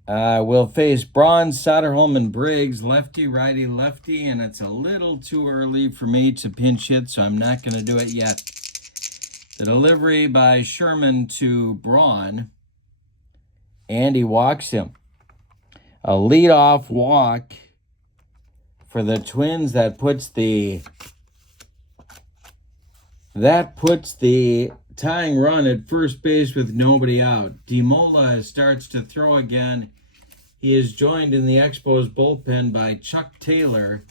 will face Braun, Soderholm, and Briggs, lefty, righty, lefty, and it's a little too early for me to pinch hit, so I'm not going to do it yet. The delivery by Sherman to Braun, and he walks him. A leadoff walk for the Twins. That puts the tying run at first base with nobody out. DeMola starts to throw again. He is joined in the Expos bullpen by Chuck Taylor,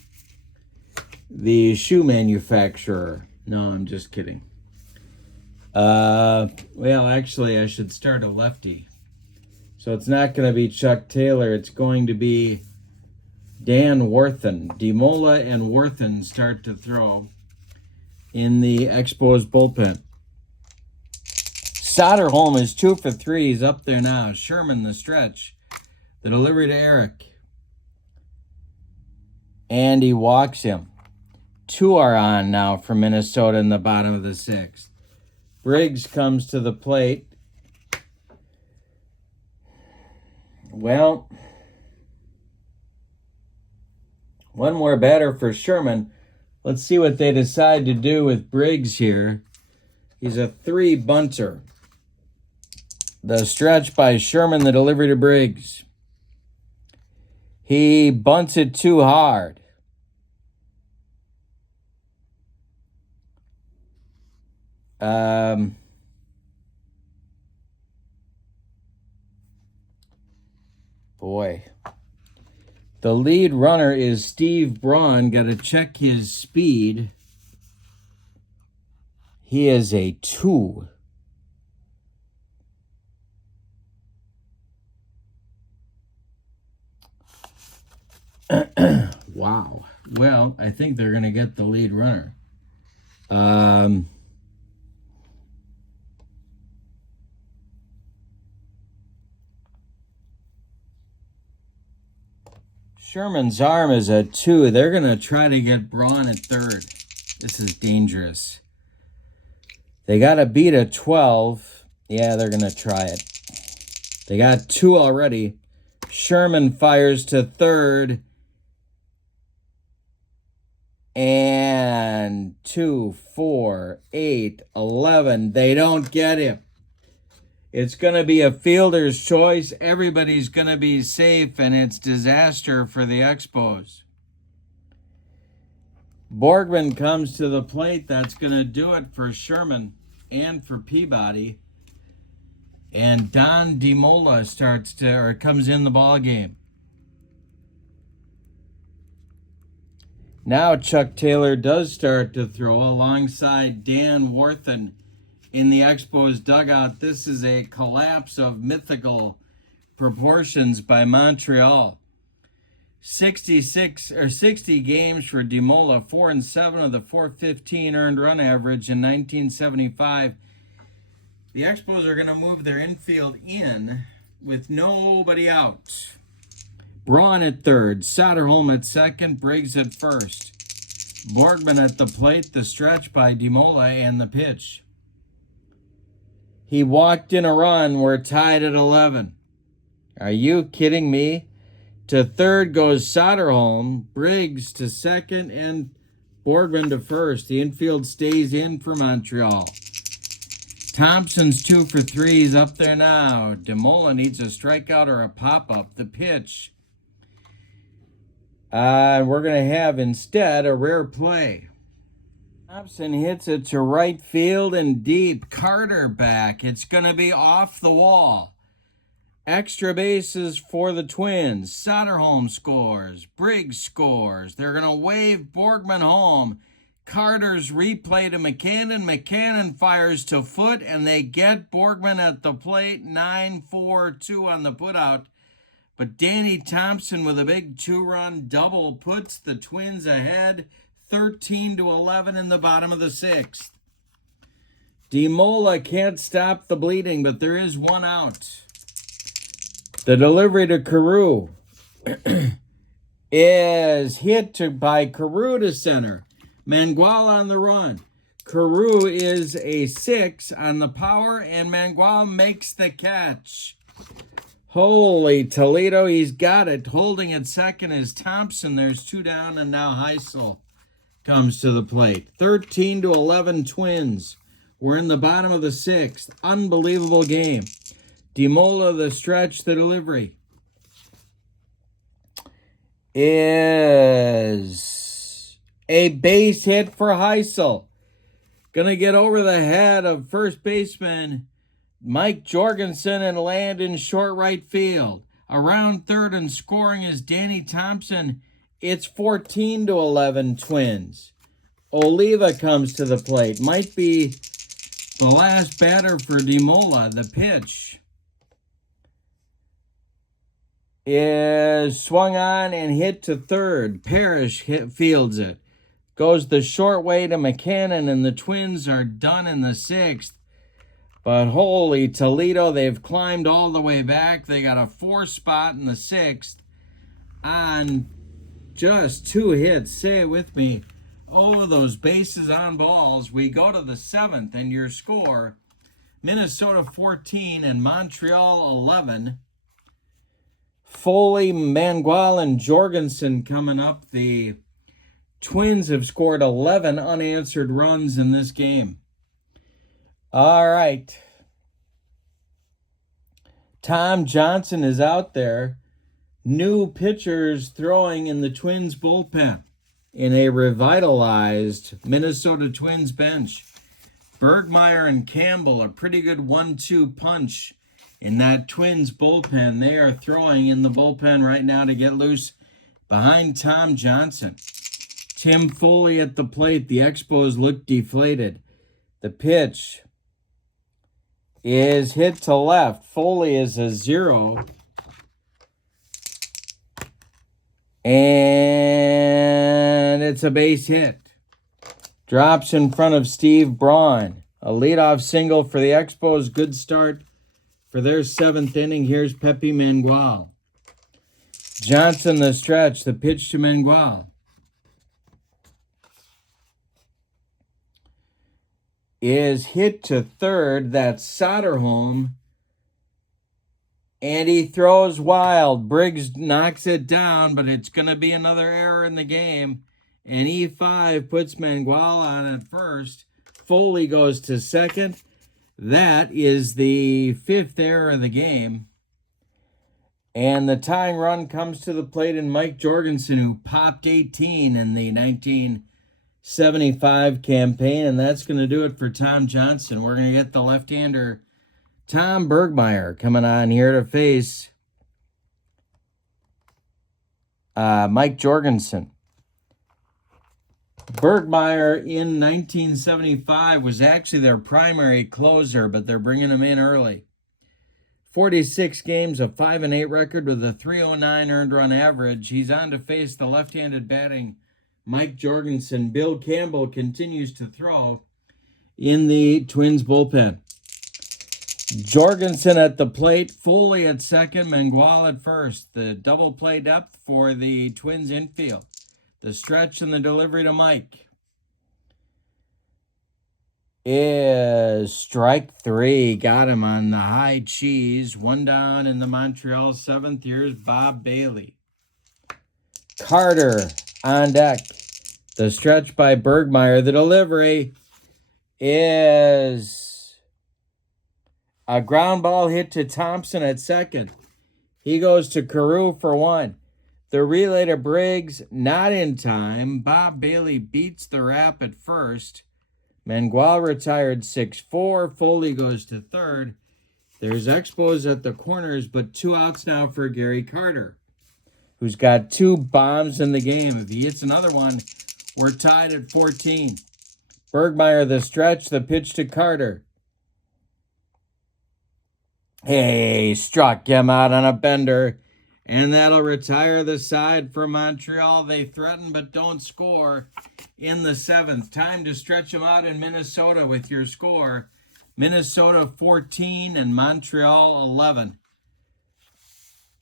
the shoe manufacturer. No, I'm just kidding. Well, actually, I should start a lefty. So it's not going to be Chuck Taylor. It's going to be Dan Worthen. DeMola and Worthen start to throw in the Expos bullpen. Soderholm is 2 for 3. He's up there now. Sherman, the stretch. The delivery to Eric. And he walks him. 2 are on now for Minnesota in the bottom of the 6th. Briggs comes to the plate. Well, one more batter for Sherman. Let's see what they decide to do with Briggs here. He's a 3 bunter. The stretch by Sherman, the delivery to Briggs. He bunts it too hard. Boy. The lead runner is Steve Braun. Got to check his speed. He is a 2. Wow. Well, I think they're going to get the lead runner. Sherman's arm is a 2. They're going to try to get Braun at third. This is dangerous. They got to beat a 12. Yeah, they're going to try it. They got 2 already. Sherman fires to third. And 2, 4, 8, 11. They don't get him. It's going to be a fielder's choice. Everybody's going to be safe, and it's disaster for the Expos. Borgman comes to the plate. That's going to do it for Sherman and for Peabody. And Don DeMola comes in the ball game. Now Chuck Taylor does start to throw alongside Dan Warthen in the Expos dugout. This is a collapse of mythical proportions by Montreal. 60 games for DeMola, 4-7 of the 415 earned run average in 1975. The Expos are going to move their infield in with nobody out. Braun at third, Soderholm at second, Briggs at first. Borgman at the plate, the stretch by DeMola, and the pitch. He walked in a run. We're tied at 11. Are you kidding me? To third goes Soderholm, Briggs to second, and Borgman to first. The infield stays in for Montreal. Thompson's 2 for 3. He's up there now. DeMola needs a strikeout or a pop-up. The pitch. We're going to have instead a rare play. Thompson hits it to right field and deep. Carter back. It's going to be off the wall. Extra bases for the Twins. Soderholm scores. Briggs scores. They're going to wave Borgman home. Carter's replay to McCannon. McCannon fires to foot, and they get Borgman at the plate. 9-4-2 on the putout. But Danny Thompson with a big 2-run double puts the Twins ahead 13-11 in the bottom of the 6th. DeMola can't stop the bleeding, but there is 1 out. The delivery to Carew is hit by Carew to center. Mangual on the run. Carew is a 6 on the power, and Mangual makes the catch. Holy Toledo, he's got it. Holding at second is Thompson. There's 2 down, and now Heisel comes to the plate. 13-11 Twins. We're in the bottom of the 6th. Unbelievable game. DeMola, the stretch, the delivery is a base hit for Heisel. Gonna get over the head of first baseman Mike Jorgensen and land in short right field. Around third and scoring is Danny Thompson. It's 14-11 Twins. Oliva comes to the plate. Might be the last batter for DeMola. The pitch is swung on and hit to third. Parrish fields it. Goes the short way to McCannon, and the Twins are done in the 6th. But holy Toledo, they've climbed all the way back. They got a 4 spot in the 6th on just 2 hits. Say it with me. Oh, those bases on balls. We go to the 7th, and your score, Minnesota 14 and Montreal 11. Foley, Mangual, and Jorgensen coming up. The Twins have scored 11 unanswered runs in this game. All right. Tom Johnson is out there. New pitchers throwing in the Twins bullpen in a revitalized Minnesota Twins bench. Bergmeyer and Campbell, a pretty good 1-2 punch in that Twins bullpen. They are throwing in the bullpen right now to get loose behind Tom Johnson. Tim Foley at the plate. The Expos look deflated. The pitch is hit to left. Foley is a 0. And it's a base hit. Drops in front of Steve Braun. A leadoff single for the Expos. Good start for their 7th inning. Here's Pepe Mangual. Johnson the stretch. The pitch to Mangual is hit to third. That's Soderholm. And he throws wild. Briggs knocks it down, but it's going to be another error in the game. And E5 puts Mangual on at first. Foley goes to second. That is the 5th error of the game. And the tying run comes to the plate in Mike Jorgensen, who popped 18 in the 1975 campaign. And that's going to do it for Tom Johnson. We're going to get the left-hander Tom Bergmeyer coming on here to face Mike Jorgensen. Bergmeyer in 1975 was actually their primary closer, but they're bringing him in early. 46 games, a 5-8 record with a 309 earned run average. He's on to face the left-handed batting Mike Jorgensen. Bill Campbell continues to throw in the Twins bullpen. Jorgensen at the plate, Foley at second, Mangual at first. The double play depth for the Twins infield. The stretch and the delivery to Mike is strike 3. Got him on the high cheese. 1 down in the Montreal 7th. Here's Bob Bailey. Carter on deck. The stretch by Bergmeyer. The delivery is a ground ball hit to Thompson at second. He goes to Carew for 1. The relay to Briggs, not in time. Bob Bailey beats the wrap at first. Mangual retired 6-4. Foley goes to third. There's Expos at the corners, but 2 outs now for Gary Carter, who's got 2 bombs in the game. If he hits another one, we're tied at 14. Bergmeyer the stretch, the pitch to Carter. Hey, struck him out on a bender. And that'll retire the side for Montreal. They threaten but don't score in the 7th. Time to stretch them out in Minnesota with your score. Minnesota 14 and Montreal 11.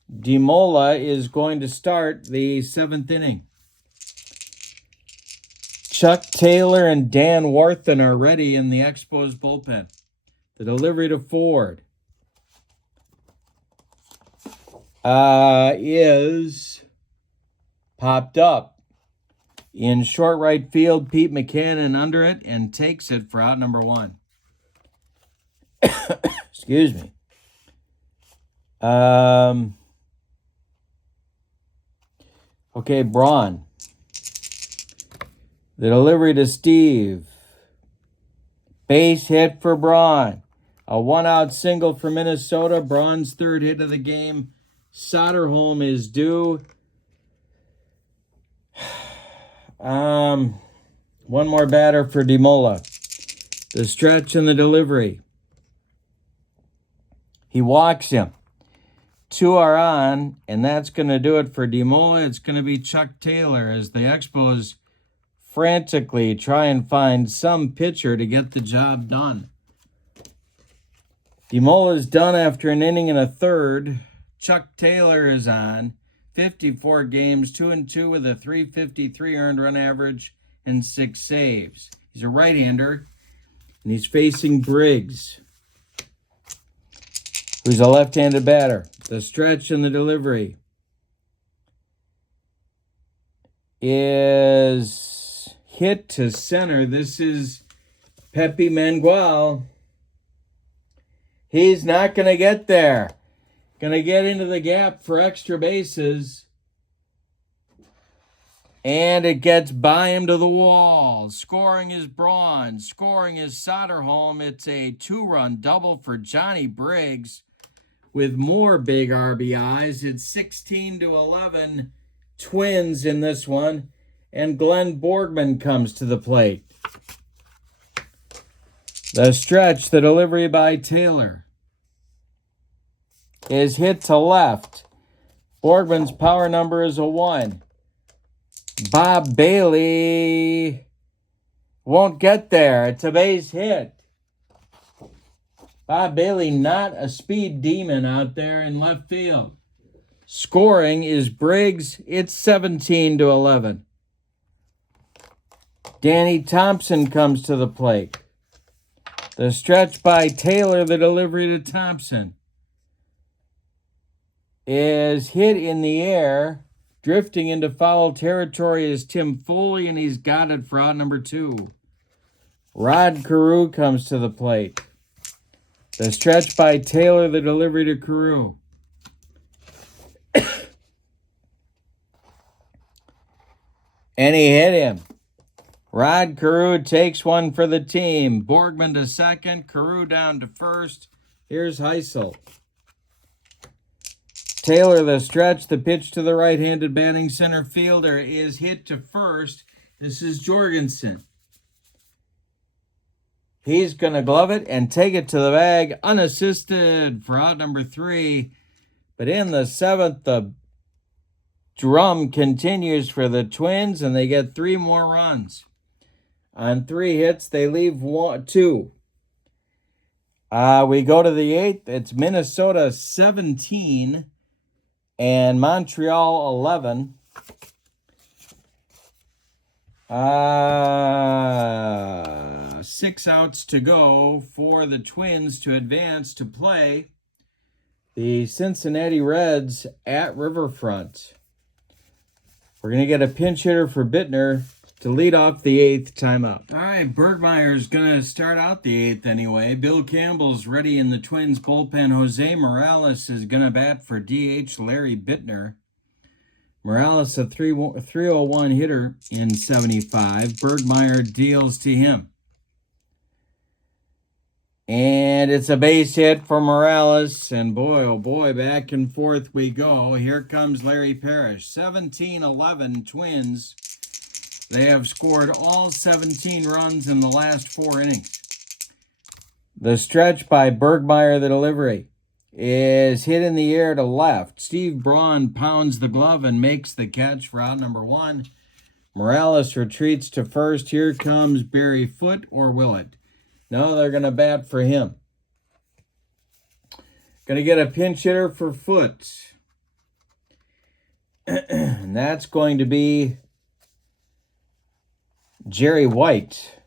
DeMola is going to start the 7th inning. Chuck Taylor and Dan Warthen are ready in the Expos bullpen. The delivery to Ford is popped up. In short right field, Pete McCannon under it and takes it for out number 1. Excuse me. Okay, Braun. The delivery to Steve. Base hit for Braun. A 1-out single for Minnesota. Braun's 3rd hit of the game. Soderholm is due. One more batter for DeMola. The stretch and the delivery. He walks him. 2 are on, and that's going to do it for DeMola. It's going to be Chuck Taylor as the Expos frantically try and find some pitcher to get the job done. DeMola is done after an inning and a third. Chuck Taylor is on. 54 games, 2-2 with a 353 earned run average and 6 saves. He's a right-hander, and he's facing Briggs, who's a left-handed batter. The stretch and the delivery is hit to center. This is Pepe Mangual. He's not going to get there. Going to get into the gap for extra bases. And it gets by him to the wall. Scoring is Braun. Scoring is Soderholm. It's a 2-run double for Johnny Briggs with more big RBIs. It's 16-11 Twins in this one. And Glenn Borgman comes to the plate. The stretch, the delivery by Taylor, is hit to left. Borgman's power number is a 1. Bob Bailey won't get there. It's a base hit. Bob Bailey, not a speed demon out there in left field. Scoring is Briggs. It's 17-11. Danny Thompson comes to the plate. The stretch by Taylor, the delivery to Thompson. is hit in the air. Drifting into foul territory is Tim Foley, and he's got it for out number 2. Rod Carew comes to the plate. The stretch by Taylor, the delivery to Carew. And he hit him. Rod Carew takes one for the team. Borgman to second. Carew down to first. Here's Heisel. Taylor, the stretch. The pitch to the right-handed batting center fielder is hit to first. This is Jorgensen. He's going to glove it and take it to the bag unassisted for out number 3. But in the 7th, the drum continues for the Twins, and they get 3 more runs. On 3 hits, they leave 2. We go to the 8th. It's Minnesota 17 and Montreal 11. 6 outs to go for the Twins to advance to play the Cincinnati Reds at Riverfront. We're going to get a pinch hitter for Bittner to lead off the 8th timeout. All right, Bergmeier's going to start out the 8th anyway. Bill Campbell's ready in the Twins bullpen. Jose Morales is going to bat for DH Larry Bittner. Morales, a 301 hitter in 75. Bergmeier deals to him. And it's a base hit for Morales. And boy, oh boy, back and forth we go. Here comes Larry Parrish. 17-11 Twins. They have scored all 17 runs in the last 4 innings. The stretch by Bergmeier, the delivery, is hit in the air to left. Steve Braun pounds the glove and makes the catch for out number 1. Morales retreats to first. Here comes Barry Foote, or will it? No, they're going to bat for him. Going to get a pinch hitter for Foote. And that's going to be Jerry White.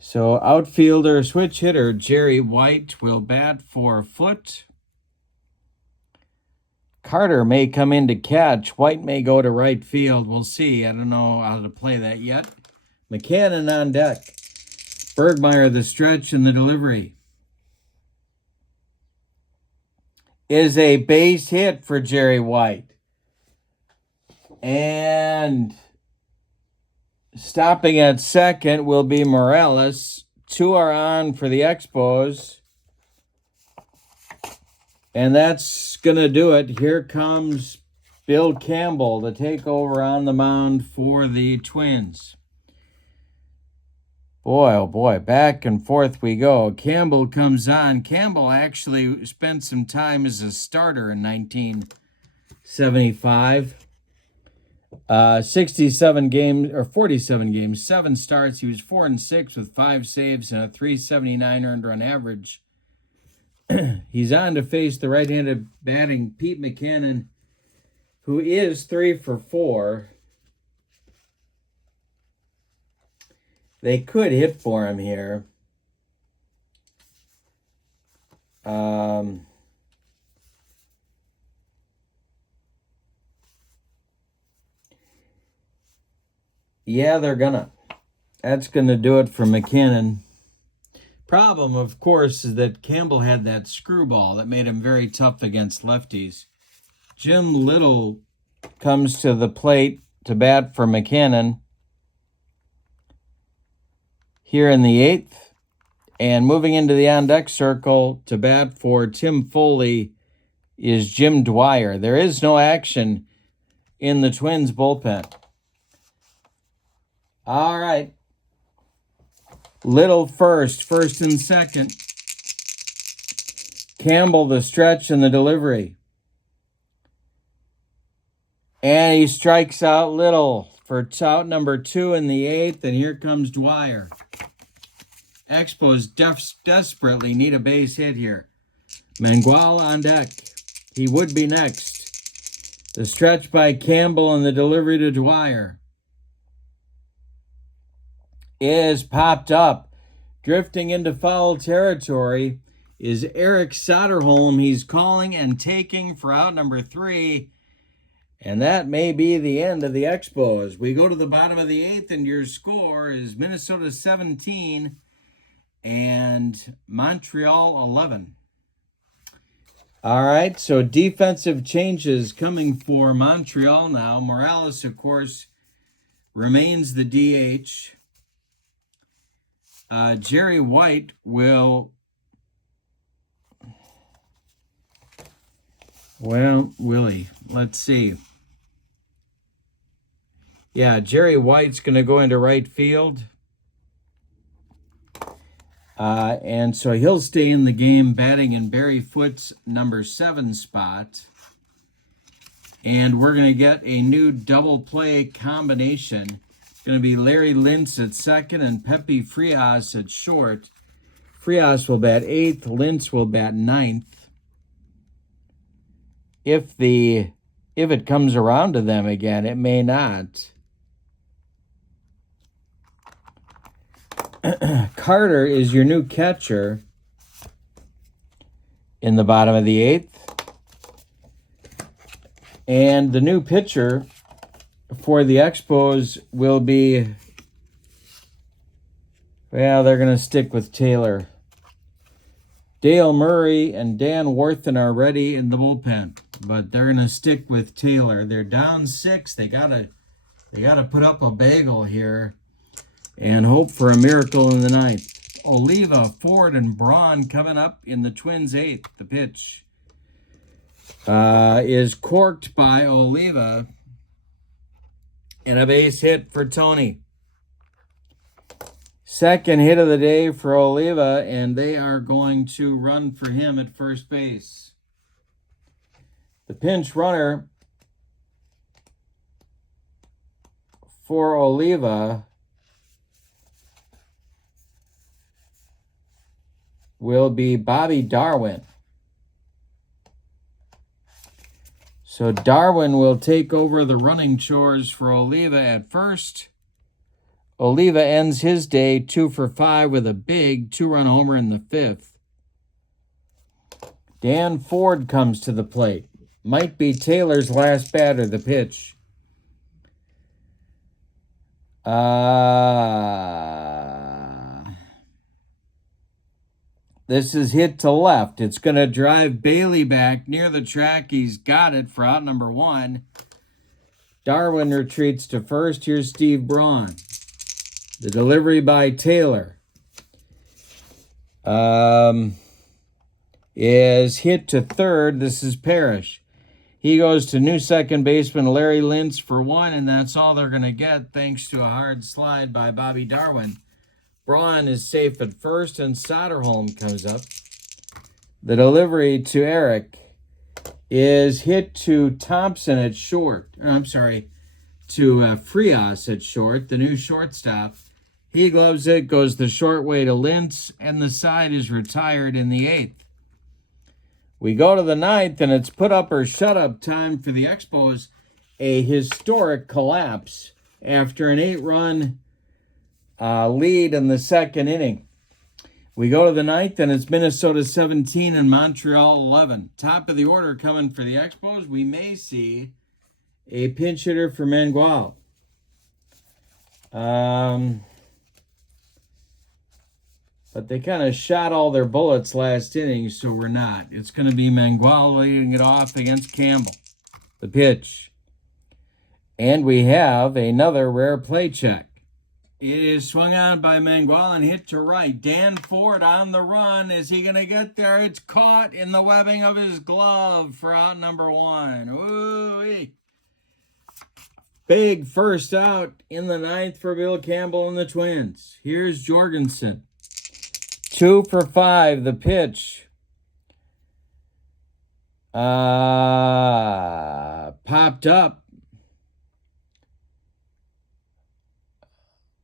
So outfielder switch hitter Jerry White will bat for Foote. Carter may come in to catch. White may go to right field. We'll see. I don't know how to play that yet. McCannon on deck. Bergmeier, the stretch and the delivery, is a base hit for Jerry White. And stopping at second will be Morales. 2 are on for the Expos. And that's going to do it. Here comes Bill Campbell to take over on the mound for the Twins. Boy, oh boy, back and forth we go. Campbell comes on. Campbell actually spent some time as a starter in 1975. 67 games, or 47 games, 7 starts. He was 4-6 with 5 saves and a .379 earned run average. He's on to face the right-handed batting Pete McCannon, who is 3 for 4. They could hit for him here. Yeah, they're gonna. That's gonna do it for McCannon. Problem, of course, is that Campbell had that screwball that made him very tough against lefties. Jim Little comes to the plate to bat for McCannon here in the 8th. And moving into the on-deck circle to bat for Tim Foley is Jim Dwyer. There is no action in the Twins bullpen. All right. Little first and second. Campbell, the stretch and the delivery. And he strikes out Little for out number 2 in the 8th. And here comes Dwyer. Expos desperately need a base hit here. Mangual on deck. He would be next. The stretch by Campbell and the delivery to Dwyer is popped up. Drifting into foul territory is Eric Soderholm. He's calling and taking for out number 3. And that may be the end of the Expos. We go to the bottom of the 8th, and your score is Minnesota 17 and Montreal 11. All right, so defensive changes coming for Montreal now. Morales, of course, remains the DH. Jerry White will... Well, Willie, let's see. Yeah, Jerry White's going to go into right field. And so he'll stay in the game batting in Barry Foote's number 7 spot. And we're going to get a new double play combination. It's going to be Larry Lintz at second and Pepe Frias at short. Frias will bat 8th, Lintz will bat 9th. If it comes around to them again, it may not. Carter is your new catcher in the bottom of the 8th. And the new pitcher for the Expos will be, well, they're going to stick with Taylor. Dale Murray and Dan Worthen are ready in the bullpen, but they're going to stick with Taylor. They're down 6. They gotta put up a bagel here and hope for a miracle in the 9th. Oliva, Ford, and Braun coming up in the Twins' 8th. The pitch is corked by Oliva, and a base hit for Tony. Second hit of the day for Oliva, and they are going to run for him at first base. The pinch runner for Oliva will be Bobby Darwin. So Darwin will take over the running chores for Oliva at first. Oliva ends his day 2 for 5 with a big 2-run homer in the 5th. Dan Ford comes to the plate. Might be Taylor's last batter. The pitch. This is hit to left. It's going to drive Bailey back near the track. He's got it for out number 1. Darwin retreats to first. Here's Steve Braun. The delivery by Taylor is hit to third. This is Parrish. He goes to new second baseman Larry Lintz for 1, and that's all they're going to get thanks to a hard slide by Bobby Darwin. Braun is safe at first, and Soderholm comes up. The delivery to Eric is hit to Thompson at short. To Frias at short, the new shortstop. He gloves it, goes the short way to Lintz, and the side is retired in the 8th. We go to the 9th, and it's put up or shut up time for the Expos. A historic collapse after an 8-run lead in the second inning. We go to the 9th, and it's Minnesota 17 and Montreal 11. Top of the order coming for the Expos. We may see a pinch hitter for Mangual. But they kind of shot all their bullets last inning, so we're not. It's going to be Mangual leading it off against Campbell. The pitch. And we have another rare play check. It is swung on by Mangual and hit to right. Dan Ford on the run. Is he going to get there? It's caught in the webbing of his glove for out number 1. Ooh-wee. Big first out in the 9th for Bill Campbell and the Twins. Here's Jorgensen. 2 for 5. The pitch. Popped up.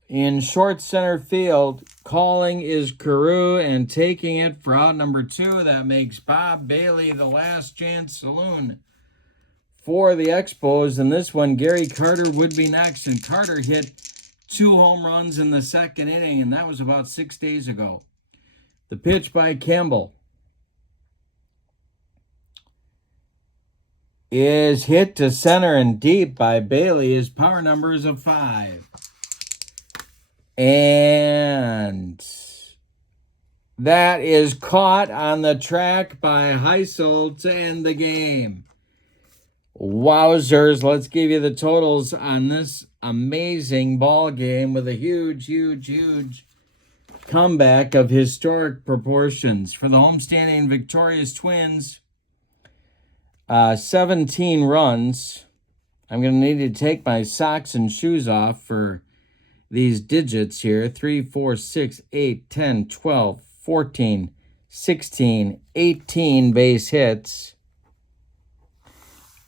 In short center field, calling is Carew and taking it for out number 2. That makes Bob Bailey the last chance saloon for the Expos. And this one, Gary Carter would be next. And Carter hit 2 home runs in the second inning, and that was about 6 days ago. The pitch by Campbell is hit to center and deep by Bailey. His power number is a 5. And that is caught on the track by Heisel to end the game. Wowzers, let's give you the totals on this amazing ball game with a huge comeback of historic proportions. For the homestanding victorious Twins, 17 runs. I'm going to need to take my socks and shoes off for these digits here. 3, 4, 6, 8, 10, 12, 14, 16, 18 base hits.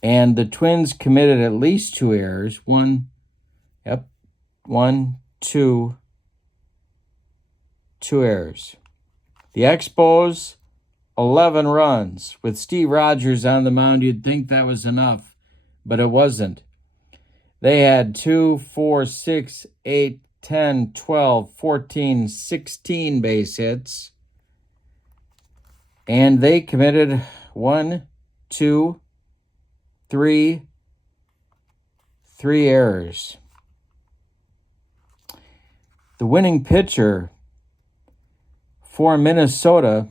And the Twins committed at least 2 errors. 1, 2 errors. The Expos, 11 runs. With Steve Rogers on the mound, you'd think that was enough, but it wasn't. They had 2, 4, 6, 8, 10, 12, 14, 16 base hits. And they committed 1, 2, 3 errors. The winning pitcher for Minnesota,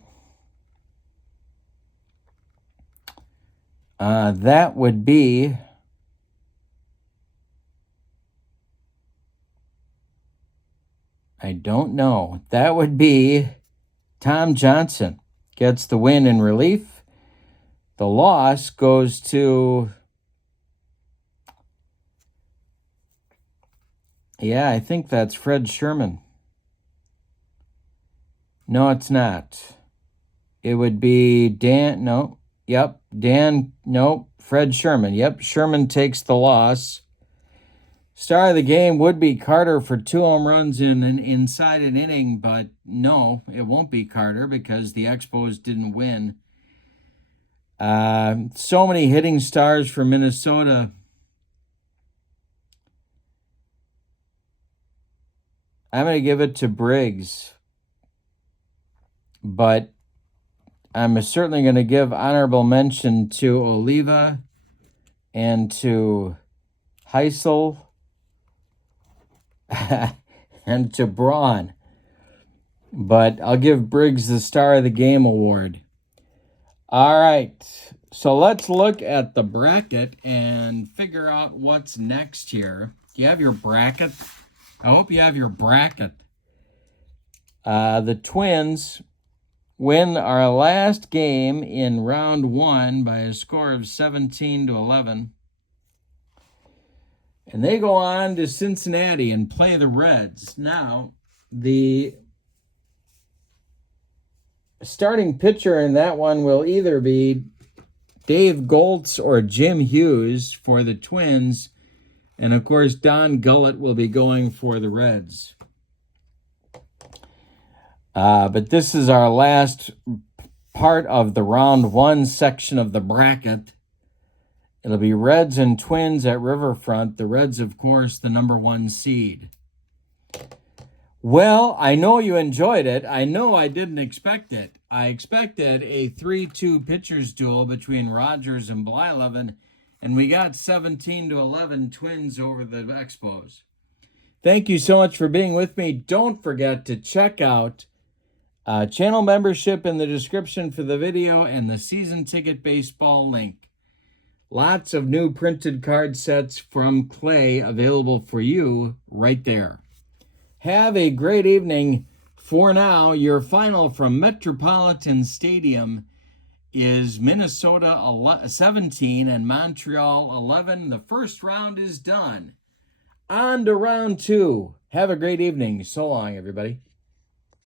that would be I don't know. That would be Tom Johnson. Gets the win in relief. The loss goes to, I think that's Fred Sherman. No, it's not. It would be Fred Sherman. Yep, Sherman takes the loss. Star of the game would be Carter for 2 home runs inside an inning, but no, it won't be Carter because the Expos didn't win. So many hitting stars for Minnesota. I'm going to give it to Briggs, but I'm certainly going to give honorable mention to Oliva and to Heisel and to Braun. But I'll give Briggs the Star of the Game award. All right, so let's look at the bracket and figure out what's next here. Do you have your bracket? I hope you have your bracket. The Twins win our last game in round 1 by a score of 17-11. And they go on to Cincinnati and play the Reds. Now, the starting pitcher in that one will either be Dave Goltz or Jim Hughes for the Twins. And, of course, Don Gullett will be going for the Reds. But this is our last part of the round 1 section of the bracket. It'll be Reds and Twins at Riverfront. The Reds, of course, the number 1 seed. Well, I know you enjoyed it. I know I didn't expect it. I expected a 3-2 pitchers duel between Rogers and Blyleven, and we got 17-11 Twins over the Expos. Thank you so much for being with me. Don't forget to check out channel membership in the description for the video and the season ticket baseball link. Lots of new printed card sets from Clay available for you right there. Have a great evening. For now, your final from Metropolitan Stadium is Minnesota 17 and Montreal 11. The first round is done. On to round 2. Have a great evening. So long, everybody.